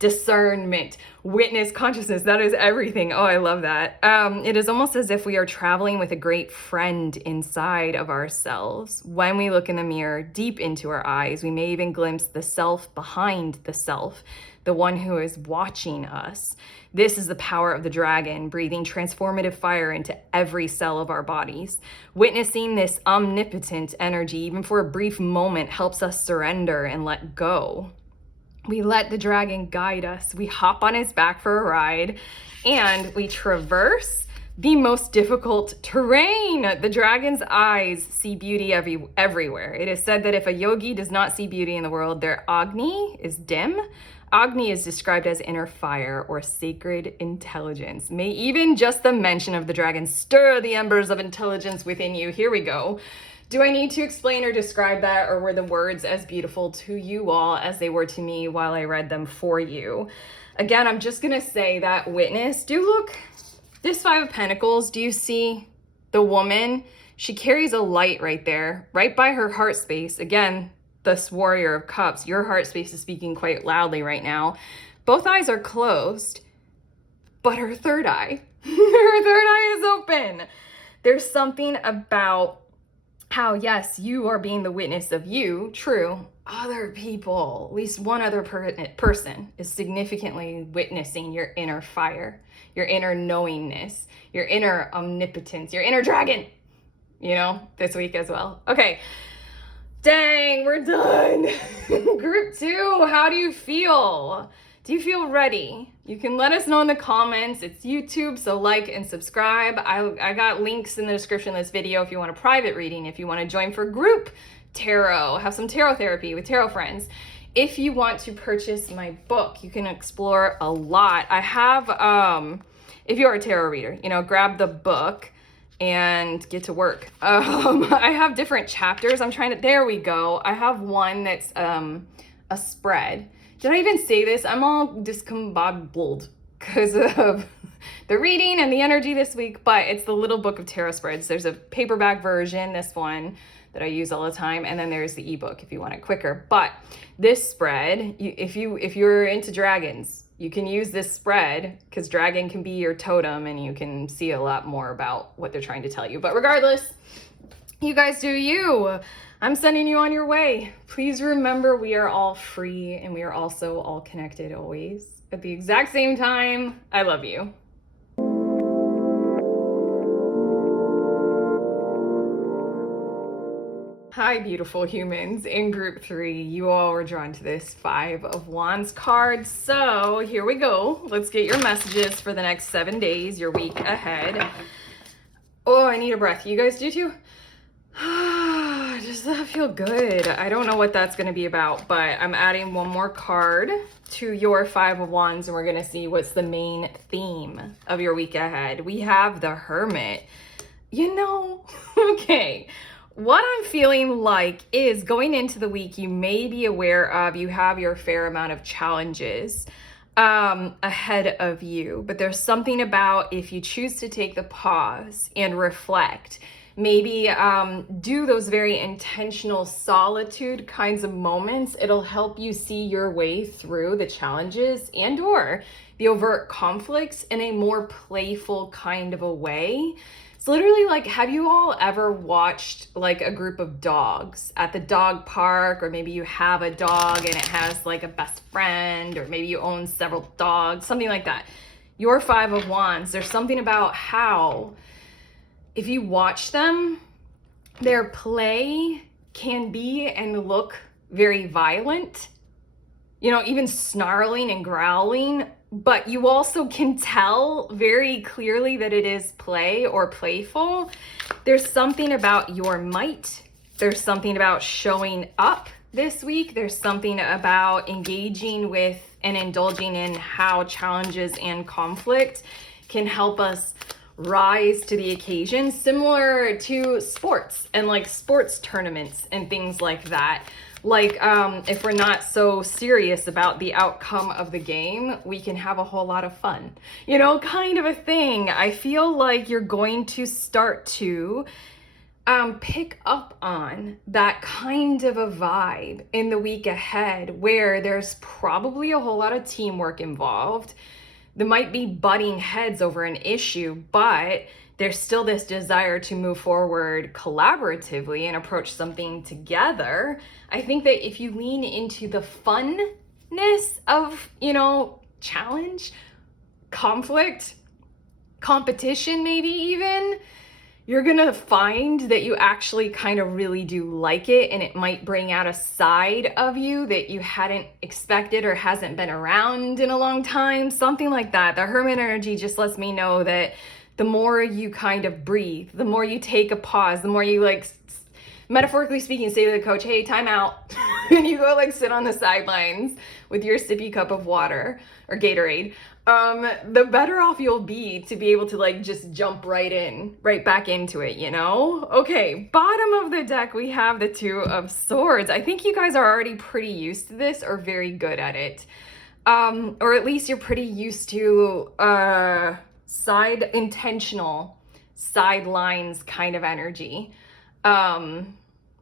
Discernment, witness consciousness, that is everything. Oh, I love that. It is almost as if we are traveling with a great friend inside of ourselves. When we look in the mirror, deep into our eyes, we may even glimpse the self behind the self, the one who is watching us. This is the power of the dragon, breathing transformative fire into every cell of our bodies. Witnessing this omnipotent energy, even for a brief moment, helps us surrender and let go. We let the dragon guide us. We hop on his back for a ride and we traverse the most difficult terrain. The dragon's eyes see beauty everywhere. It is said that if a yogi does not see beauty in the world, their Agni is dim. Agni is described as inner fire or sacred intelligence. May even just the mention of the dragon stir the embers of intelligence within you. Here we go. Do I need to explain or describe that, or were the words as beautiful to you all as they were to me while I read them for you? Again, I'm just gonna say that witness, do look, this Five of Pentacles, do you see the woman? She carries a light right there, right by her heart space. Again, this Warrior of Cups, your heart space is speaking quite loudly right now. Both eyes are closed, but her third eye, her third eye is open. There's something about how, yes, you are being the witness of you, true. Other people, at least one other person is significantly witnessing your inner fire, your inner knowingness, your inner omnipotence, your inner dragon, you know, this week as well. Okay, dang, we're done. Group 2, how do you feel? Do you feel ready? You can let us know in the comments. It's YouTube, so like and subscribe. I got links in the description of this video if you want a private reading, if you want to join for group tarot, have some tarot therapy with tarot friends. If you want to purchase my book, you can explore a lot. I have, if you're a tarot reader, you know, grab the book and get to work. I have different chapters. There we go. I have one that's a spread. Did I even say this? I'm all discombobbled because of the reading and the energy this week, but it's the Little Book of Tarot Spreads. There's a paperback version, this one that I use all the time, and then there's the ebook if you want it quicker. But this spread, if you're into dragons, you can use this spread because dragon can be your totem and you can see a lot more about what they're trying to tell you. But regardless, you guys do you. I'm sending you on your way. Please remember we are all free and we are also all connected always at the exact same time. I love you. Hi, beautiful humans. In group 3, you all were drawn to this 5 of Wands card. So here we go. Let's get your messages for the next 7 days, your week ahead. Oh, I need a breath. You guys do too? Does that feel good? I don't know what that's going to be about, but I'm adding one more card to your 5 of Wands and we're going to see what's the main theme of your week ahead. We have the Hermit. You know, okay. What I'm feeling like is going into the week, you may be aware of, you have your fair amount of challenges ahead of you, but there's something about if you choose to take the pause and reflect, maybe do those very intentional solitude kinds of moments, it'll help you see your way through the challenges and or the overt conflicts in a more playful kind of a way. It's literally like, have you all ever watched like a group of dogs at the dog park, or maybe you have a dog and it has like a best friend, or maybe you own several dogs, something like that. Your 5 of Wands, there's something about how if you watch them, their play can be and look very violent, you know, even snarling and growling, but you also can tell very clearly that it is play or playful. There's something about your might. There's something about showing up this week. There's something about engaging with and indulging in how challenges and conflict can help us rise to the occasion, similar to sports and like sports tournaments and things like that. Like if we're not so serious about the outcome of the game, we can have a whole lot of fun, you know, kind of a thing. I feel like you're going to start to pick up on that kind of a vibe in the week ahead, where there's probably a whole lot of teamwork involved. There might be butting heads over an issue, but there's still this desire to move forward collaboratively and approach something together. I think that if you lean into the funness of, you know, challenge, conflict, competition, maybe even, you're gonna find that you actually kind of really do like it, and it might bring out a side of you that you hadn't expected or hasn't been around in a long time, something like that. The Hermit energy just lets me know that the more you kind of breathe, the more you take a pause, the more you like, metaphorically speaking, say to the coach, hey, time out. And you go like sit on the sidelines with your sippy cup of water or Gatorade. The better off you'll be to be able to like just jump right back into it, you know? Okay, bottom of the deck, we have the 2 of Swords. I think you guys are already pretty used to this or very good at it. Or at least you're pretty used to intentional sidelines kind of energy,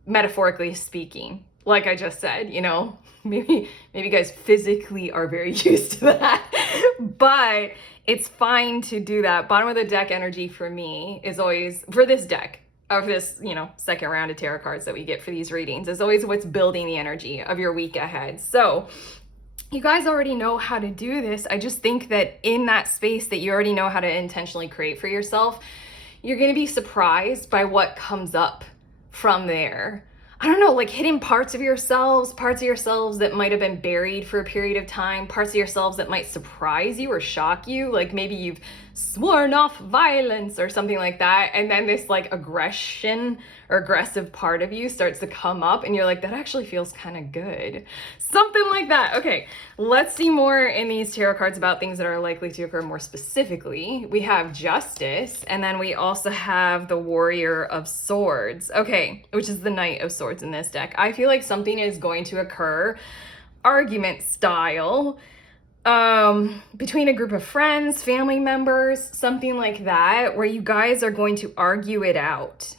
metaphorically speaking. Like I just said, you know, maybe you guys physically are very used to that, but it's fine to do that. Bottom of the deck energy for me is always, for this deck, of this, you know, second round of tarot cards that we get for these readings, is always what's building the energy of your week ahead. So you guys already know how to do this. I just think that in that space that you already know how to intentionally create for yourself, you're going to be surprised by what comes up from there. I don't know, like hidden parts of yourselves that might have been buried for a period of time, parts of yourselves that might surprise you or shock you. Like maybe you've sworn off violence or something like that, and then this like aggression or aggressive part of you starts to come up and you're like, that actually feels kind of good. Something like that. Okay, let's see more in these tarot cards about things that are likely to occur more specifically. We have Justice, and then we also have the Warrior of Swords. Okay, which is the Knight of Swords in this deck. I feel like something is going to occur, argument style, between a group of friends, family members, something like that, where you guys are going to argue it out.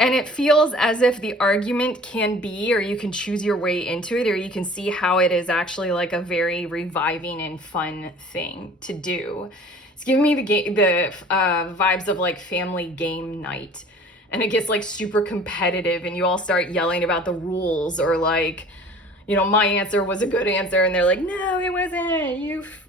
And it feels as if the argument can be, or you can choose your way into it, or you can see how it is actually like a very reviving and fun thing to do. It's giving me the vibes of like family game night, and it gets like super competitive, and you all start yelling about the rules, or like, you know, my answer was a good answer, and they're like, no, it wasn't.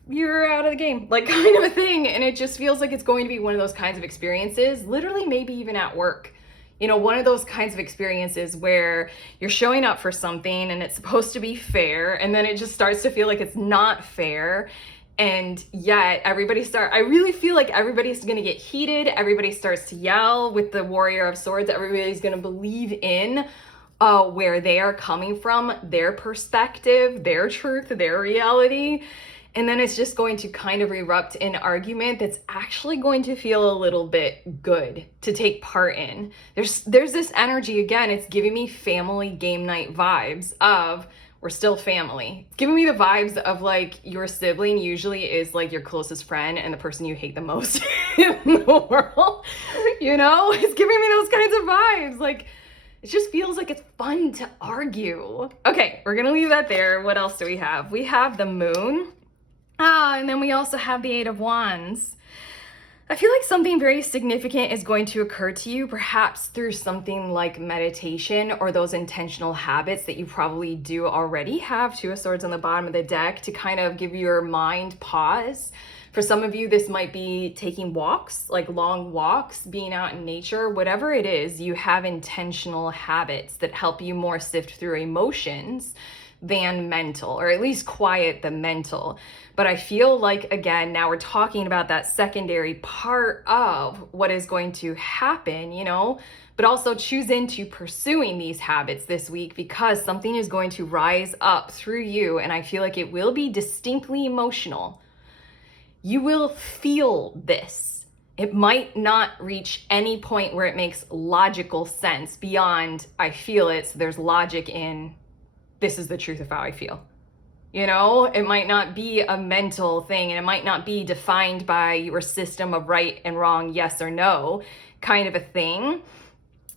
You're out of the game, like kind of a thing. And it just feels like it's going to be one of those kinds of experiences, literally maybe even at work. You know, one of those kinds of experiences where you're showing up for something and it's supposed to be fair, and then it just starts to feel like it's not fair. And yet I really feel like everybody's gonna get heated. Everybody starts to yell with the Warrior of Swords. Everybody's gonna believe in where they are coming from, their perspective, their truth, their reality. And then it's just going to kind of erupt in argument that's actually going to feel a little bit good to take part in. There's this energy, again, it's giving me family game night vibes of we're still family. It's giving me the vibes of like your sibling usually is like your closest friend and the person you hate the most in the world. You know, it's giving me those kinds of vibes. Like, it just feels like it's fun to argue. Okay, we're gonna leave that there. What else do we have? We have the moon. And then we also have the Eight of Wands. I feel like something very significant is going to occur to you, perhaps through something like meditation or those intentional habits that you probably do already have. Two of Swords on the bottom of the deck to kind of give your mind pause. For some of you, this might be taking walks, like long walks, being out in nature, whatever it is, you have intentional habits that help you more sift through emotions than mental, or at least quiet the mental. But I feel like, again, now we're talking about that secondary part of what is going to happen, you know, but also choose into pursuing these habits this week because something is going to rise up through you. And I feel like it will be distinctly emotional. You will feel this. It might not reach any point where it makes logical sense beyond I feel it, so there's logic in this is the truth of how I feel. You know, it might not be a mental thing, and it might not be defined by your system of right and wrong, yes or no kind of a thing.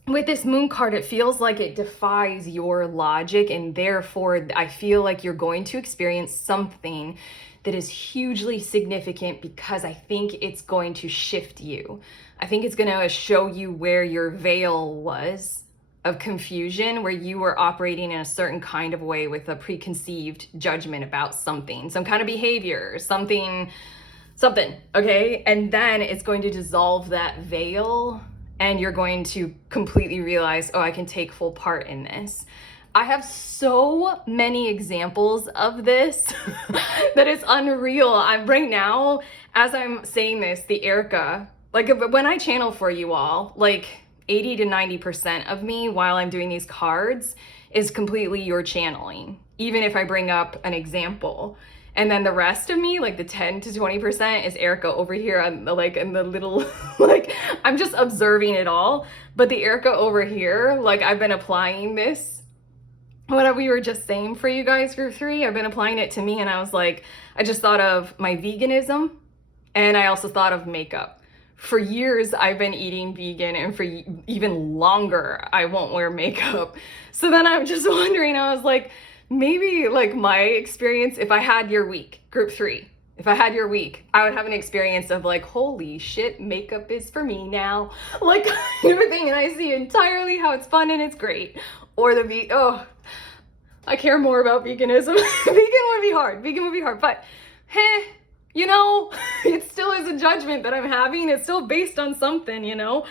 With this moon card, it feels like it defies your logic, and therefore I feel like you're going to experience something that is hugely significant because I think it's going to shift you. I think it's going to show you where your veil was of confusion, where you were operating in a certain kind of way with a preconceived judgment about something, some kind of behavior, something, okay? And then it's going to dissolve that veil, and you're going to completely realize, oh, I can take full part in this. I have so many examples of this that it's unreal. I'm right now, as I'm saying this, the Erica, like when I channel for you all, like 80 to 90% of me while I'm doing these cards is completely your channeling, even if I bring up an example. And then the rest of me, like the 10 to 20%, is Erica over here on the, like, in the little, like, I'm just observing it all. But the Erica over here, like, I've been applying this, what we were just saying for you guys, group 3, I've been applying it to me, and I was like, I just thought of my veganism, and I also thought of makeup. For years, I've been eating vegan, and for even longer, I won't wear makeup. So then I'm just wondering, I was like, maybe like my experience, if I had your week, group 3, if I had your week, I would have an experience of like, holy shit, makeup is for me now. Like everything, and I see entirely how it's fun and it's great. Or I care more about veganism. Vegan would be hard, but you know, it still is a judgment that I'm having. It's still based on something, you know.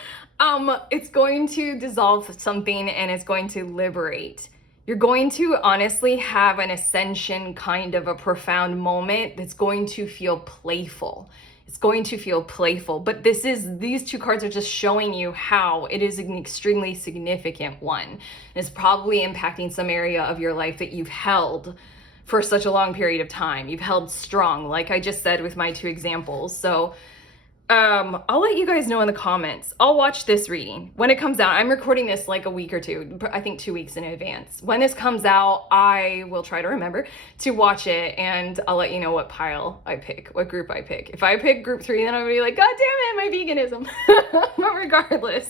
It's going to dissolve something, and it's going to liberate. You're going to honestly have an ascension, kind of a profound moment that's going to feel playful. It's going to feel playful, but these two cards are just showing you how it is an extremely significant one. It's probably impacting some area of your life that you've held for such a long period of time. You've held strong, like I just said with my 2 examples. So I'll let you guys know in the comments. I'll watch this reading when it comes out. I'm recording this like a week or two, I think 2 weeks in advance. When this comes out, I will try to remember to watch it, and I'll let you know what pile I pick, what group I pick. If I pick group 3, then I'm gonna be like, God damn it, my veganism. But regardless,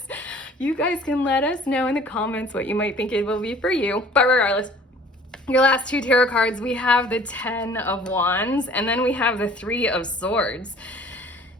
you guys can let us know in the comments what you might think it will be for you. But regardless, your last 2 tarot cards, we have the 10 of Wands, and then we have the 3 of Swords.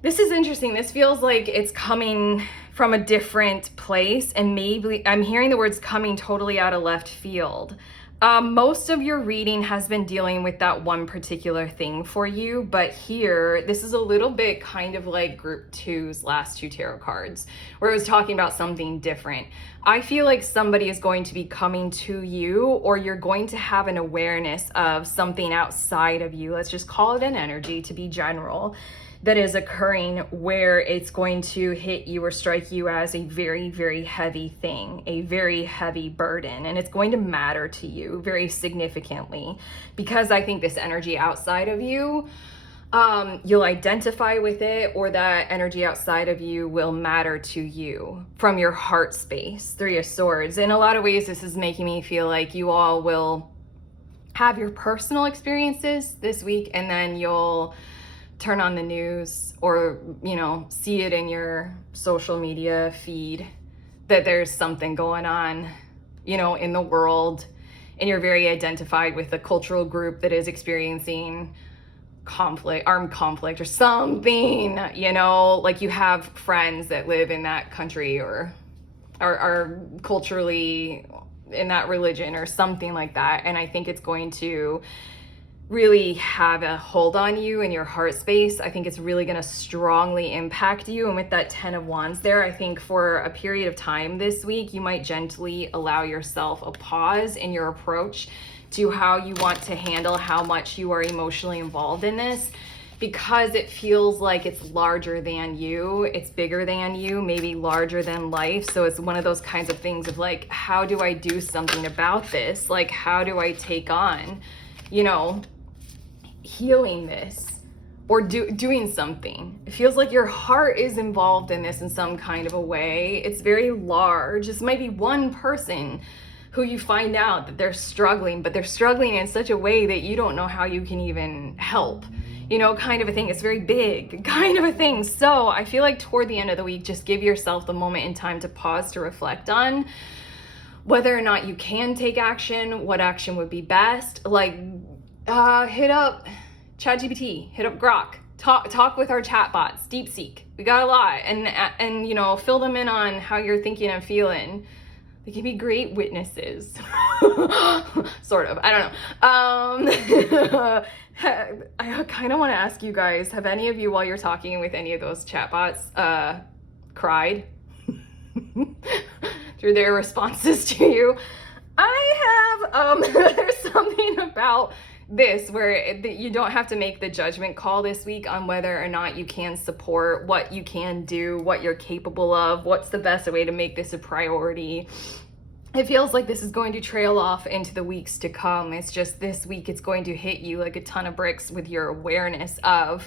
This is interesting. This feels like it's coming from a different place, and maybe I'm hearing the words coming totally out of left field. Most of your reading has been dealing with that one particular thing for you, but here, this is a little bit kind of like group 2's last 2 tarot cards, where it was talking about something different. I feel like somebody is going to be coming to you, or you're going to have an awareness of something outside of you. Let's just call it an energy to be general, that is occurring where it's going to hit you or strike you as a very, very heavy thing, a very heavy burden, and it's going to matter to you very significantly, because I think this energy outside of you, you'll identify with it, or that energy outside of you will matter to you from your heart space. 3 of Swords. In a lot of ways, this is making me feel like you all will have your personal experiences this week, and then you'll turn on the news, or, you know, see it in your social media feed that there's something going on, you know, in the world, and you're very identified with a cultural group that is experiencing conflict, armed conflict or something, you know, like you have friends that live in that country or are culturally in that religion or something like that. And I think it's going to really have a hold on you in your heart space. I think it's really going to strongly impact you. And with that 10 of Wands there, I think for a period of time this week, you might gently allow yourself a pause in your approach to how you want to handle how much you are emotionally involved in this, because it feels like it's larger than you, it's bigger than you, maybe larger than life. So it's one of those kinds of things of like, how do I do something about this? Like, how do I take on, you know, healing this, or doing something? It feels like your heart is involved in this in some kind of a way. It's very large. This might be one person who you find out that they're struggling, but they're struggling in such a way that you don't know how you can even help, you know, kind of a thing. It's very big kind of a thing. So I feel like toward the end of the week, just give yourself the moment in time to pause, to reflect on whether or not you can take action, what action would be best. Like, hit up ChatGPT, hit up Grok, talk with our chat bots, DeepSeek. We got a lot, and you know, fill them in on how you're thinking and feeling. They can be great witnesses. Sort of, I don't know. I kind of want to ask you guys, have any of you, while you're talking with any of those chatbots, cried through their responses to you? I have. There's something about this where you don't have to make the judgment call this week on whether or not you can support, what you can do, what you're capable of, what's the best way to make this a priority. It feels like this is going to trail off into the weeks to come. It's just this week it's going to hit you like a ton of bricks with your awareness of,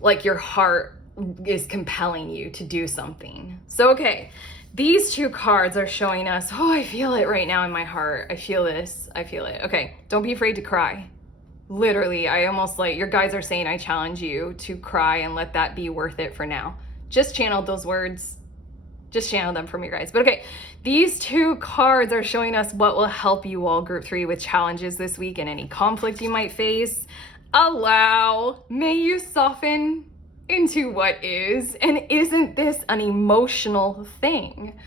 like, your heart is compelling you to do something. So, okay. These 2 cards are showing us, oh, I feel it right now in my heart. I feel this. I feel it. Okay, don't be afraid to cry. Literally, I almost like, your guides are saying, I challenge you to cry and let that be worth it for now. Just channel those words. Just channel them from your guides. But okay, these 2 cards are showing us what will help you all, group 3, with challenges this week and any conflict you might face. Allow. May you soften into what is. And isn't this an emotional thing?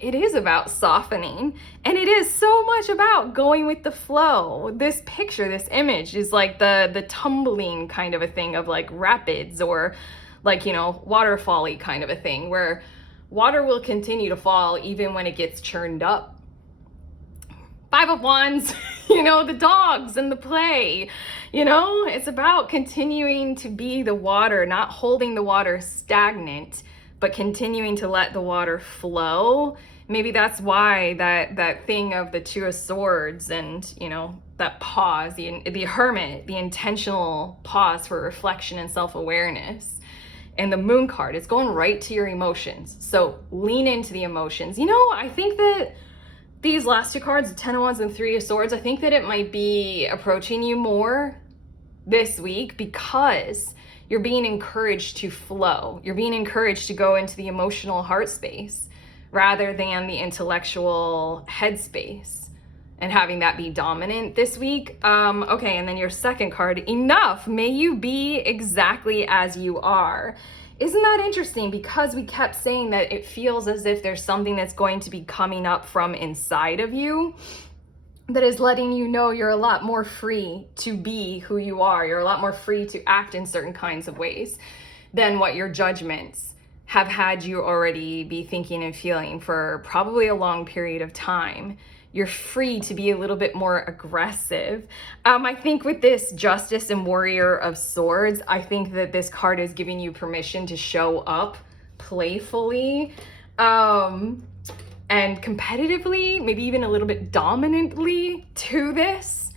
It is about softening, and it is so much about going with the flow. This picture, this image is like the tumbling kind of a thing of like rapids, or like, you know, waterfall-y kind of a thing where water will continue to fall even when it gets churned up. 5 of Wands, you know, the dogs and the play, you know, it's about continuing to be the water, not holding the water stagnant, but continuing to let the water flow. Maybe that's why that thing of the 2 of Swords and, you know, that pause, the hermit, the intentional pause for reflection and self-awareness And the Moon card is going right to your emotions. So lean into the emotions. You know, I think that these last two cards, the 10 of Wands and 3 of Swords, I think that it might be approaching you more this week because you're being encouraged to flow. You're being encouraged to go into the emotional heart space rather than the intellectual head space and having that be dominant this week. Okay, and then your second card, enough. May you be exactly as you are. Isn't that interesting? Because we kept saying that it feels as if there's something that's going to be coming up from inside of you that is letting you know you're a lot more free to be who you are. You're a lot more free to act in certain kinds of ways than what your judgments have had you already be thinking and feeling for probably a long period of time. You're free to be a little bit more aggressive. I think with this Justice and Warrior of Swords, I think that this card is giving you permission to show up playfully, and competitively, maybe even a little bit dominantly to this,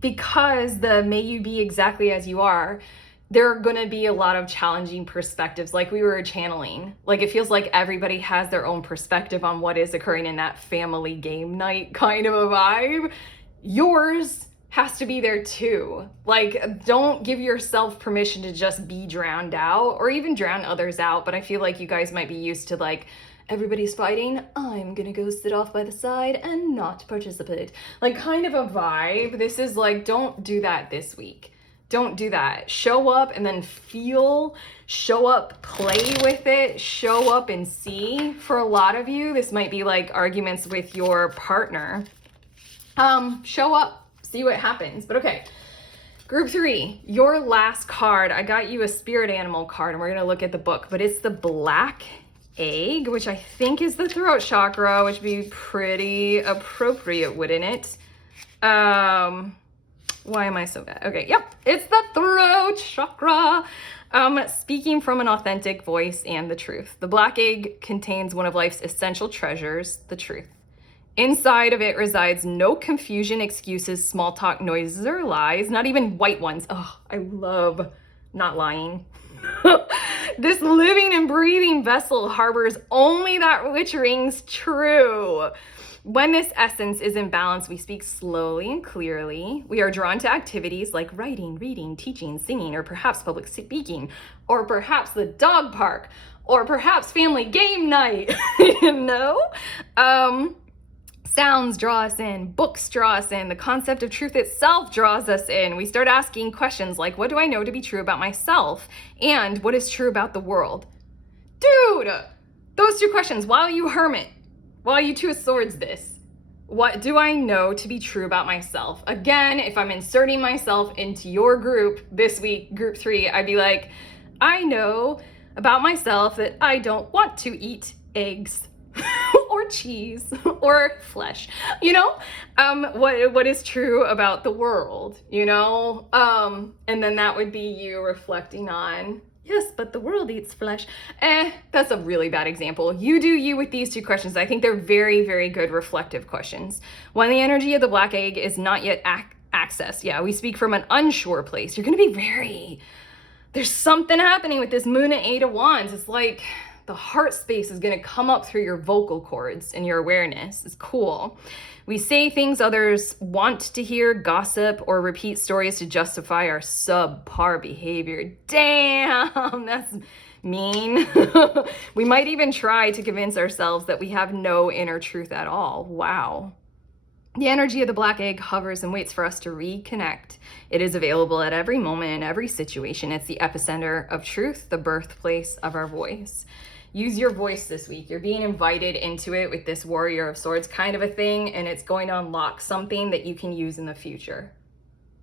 because the may you be exactly as you are, there are going to be a lot of challenging perspectives, like we were channeling. Like it feels like everybody has their own perspective on what is occurring in that family game night kind of a vibe. Yours has to be there too. Like, don't give yourself permission to just be drowned out or even drown others out. But I feel like you guys might be used to like, everybody's fighting, I'm gonna go sit off by the side and not participate. Like kind of a vibe. This is like, don't do that this week. Don't do that. Show up and then feel, show up, play with it, show up and see. For a lot of you, this might be like arguments with your partner. Show up, see what happens. But okay, group 3, your last card. I got you a spirit animal card and we're gonna look at the book, but it's the Black Egg, which I think is the throat chakra, which would be pretty appropriate, wouldn't it? Why am I so bad? Okay, yep, it's the throat chakra. Speaking from an authentic voice and the truth. The Black Egg contains one of life's essential treasures, the truth. Inside of it resides no confusion, excuses, small talk, noises, or lies, not even white ones. Oh, I love not lying. This living and breathing vessel harbors only that which rings true. When this essence is in balance, we speak slowly and clearly. We are drawn to activities like writing, reading, teaching, singing, or perhaps public speaking, or perhaps the dog park, or perhaps family game night, you know? Sounds draw us in, books draw us in, the concept of truth itself draws us in. We start asking questions like, what do I know to be true about myself? And what is true about the world? Dude, those two questions, while you hermit, while you Two of Swords this, what do I know to be true about myself? Again, if I'm inserting myself into your group this week, group 3, I'd be like, I know about myself that I don't want to eat eggs. Or cheese or flesh, you know, what is true about the world, you know, and then that would be you reflecting on, yes, but the world eats flesh. That's a really bad example. You do you with these two questions. I think they're very, very good reflective questions. When the energy of the Black Egg is not yet accessed, yeah, we speak from an unsure place. You're going to be there's something happening with this Moon and 8 of Wands. It's like the heart space is going to come up through your vocal cords and your awareness. It's cool. We say things others want to hear, gossip, or repeat stories to justify our subpar behavior. Damn, that's mean. We might even try to convince ourselves that we have no inner truth at all. Wow. The energy of the Black Egg hovers and waits for us to reconnect. It is available at every moment in every situation. It's the epicenter of truth, the birthplace of our voice. Use your voice this week. You're being invited into it with this Warrior of Swords kind of a thing, and it's going to unlock something that you can use in the future.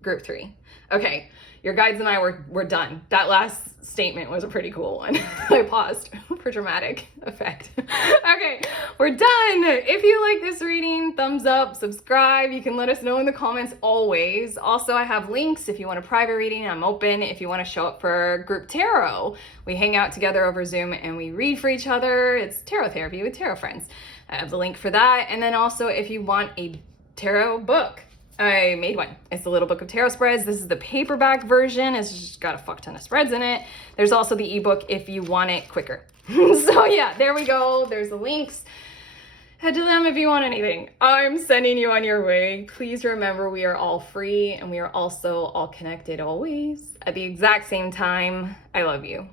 Group 3. Okay, your guides and I were done. That last statement was a pretty cool one. I paused for dramatic effect. Okay, we're done. If you like this reading, thumbs up, subscribe. You can let us know in the comments always. Also, I have links if you want a private reading. I'm open if you want to show up for group tarot. We hang out together over Zoom and we read for each other. It's tarot therapy with tarot friends. I have the link for that. And then also if you want a tarot book, I made one. It's the Little Book of Tarot Spreads. This is the paperback version. It's just got a fuck ton of spreads in it. There's also the ebook if you want it quicker. So yeah, there we go. There's the links. Head to them if you want anything. I'm sending you on your way. Please remember we are all free and we are also all connected always at the exact same time. I love you.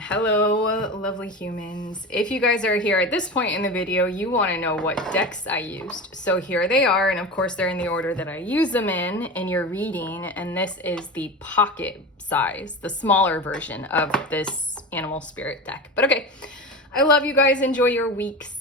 Hello, lovely humans. If you guys are here at this point in the video, you want to know what decks I used. So here they are, and of course they're in the order that I use them in your reading, and this is the pocket size, the smaller version of this animal spirit deck. But okay, I love you guys. Enjoy your weeks.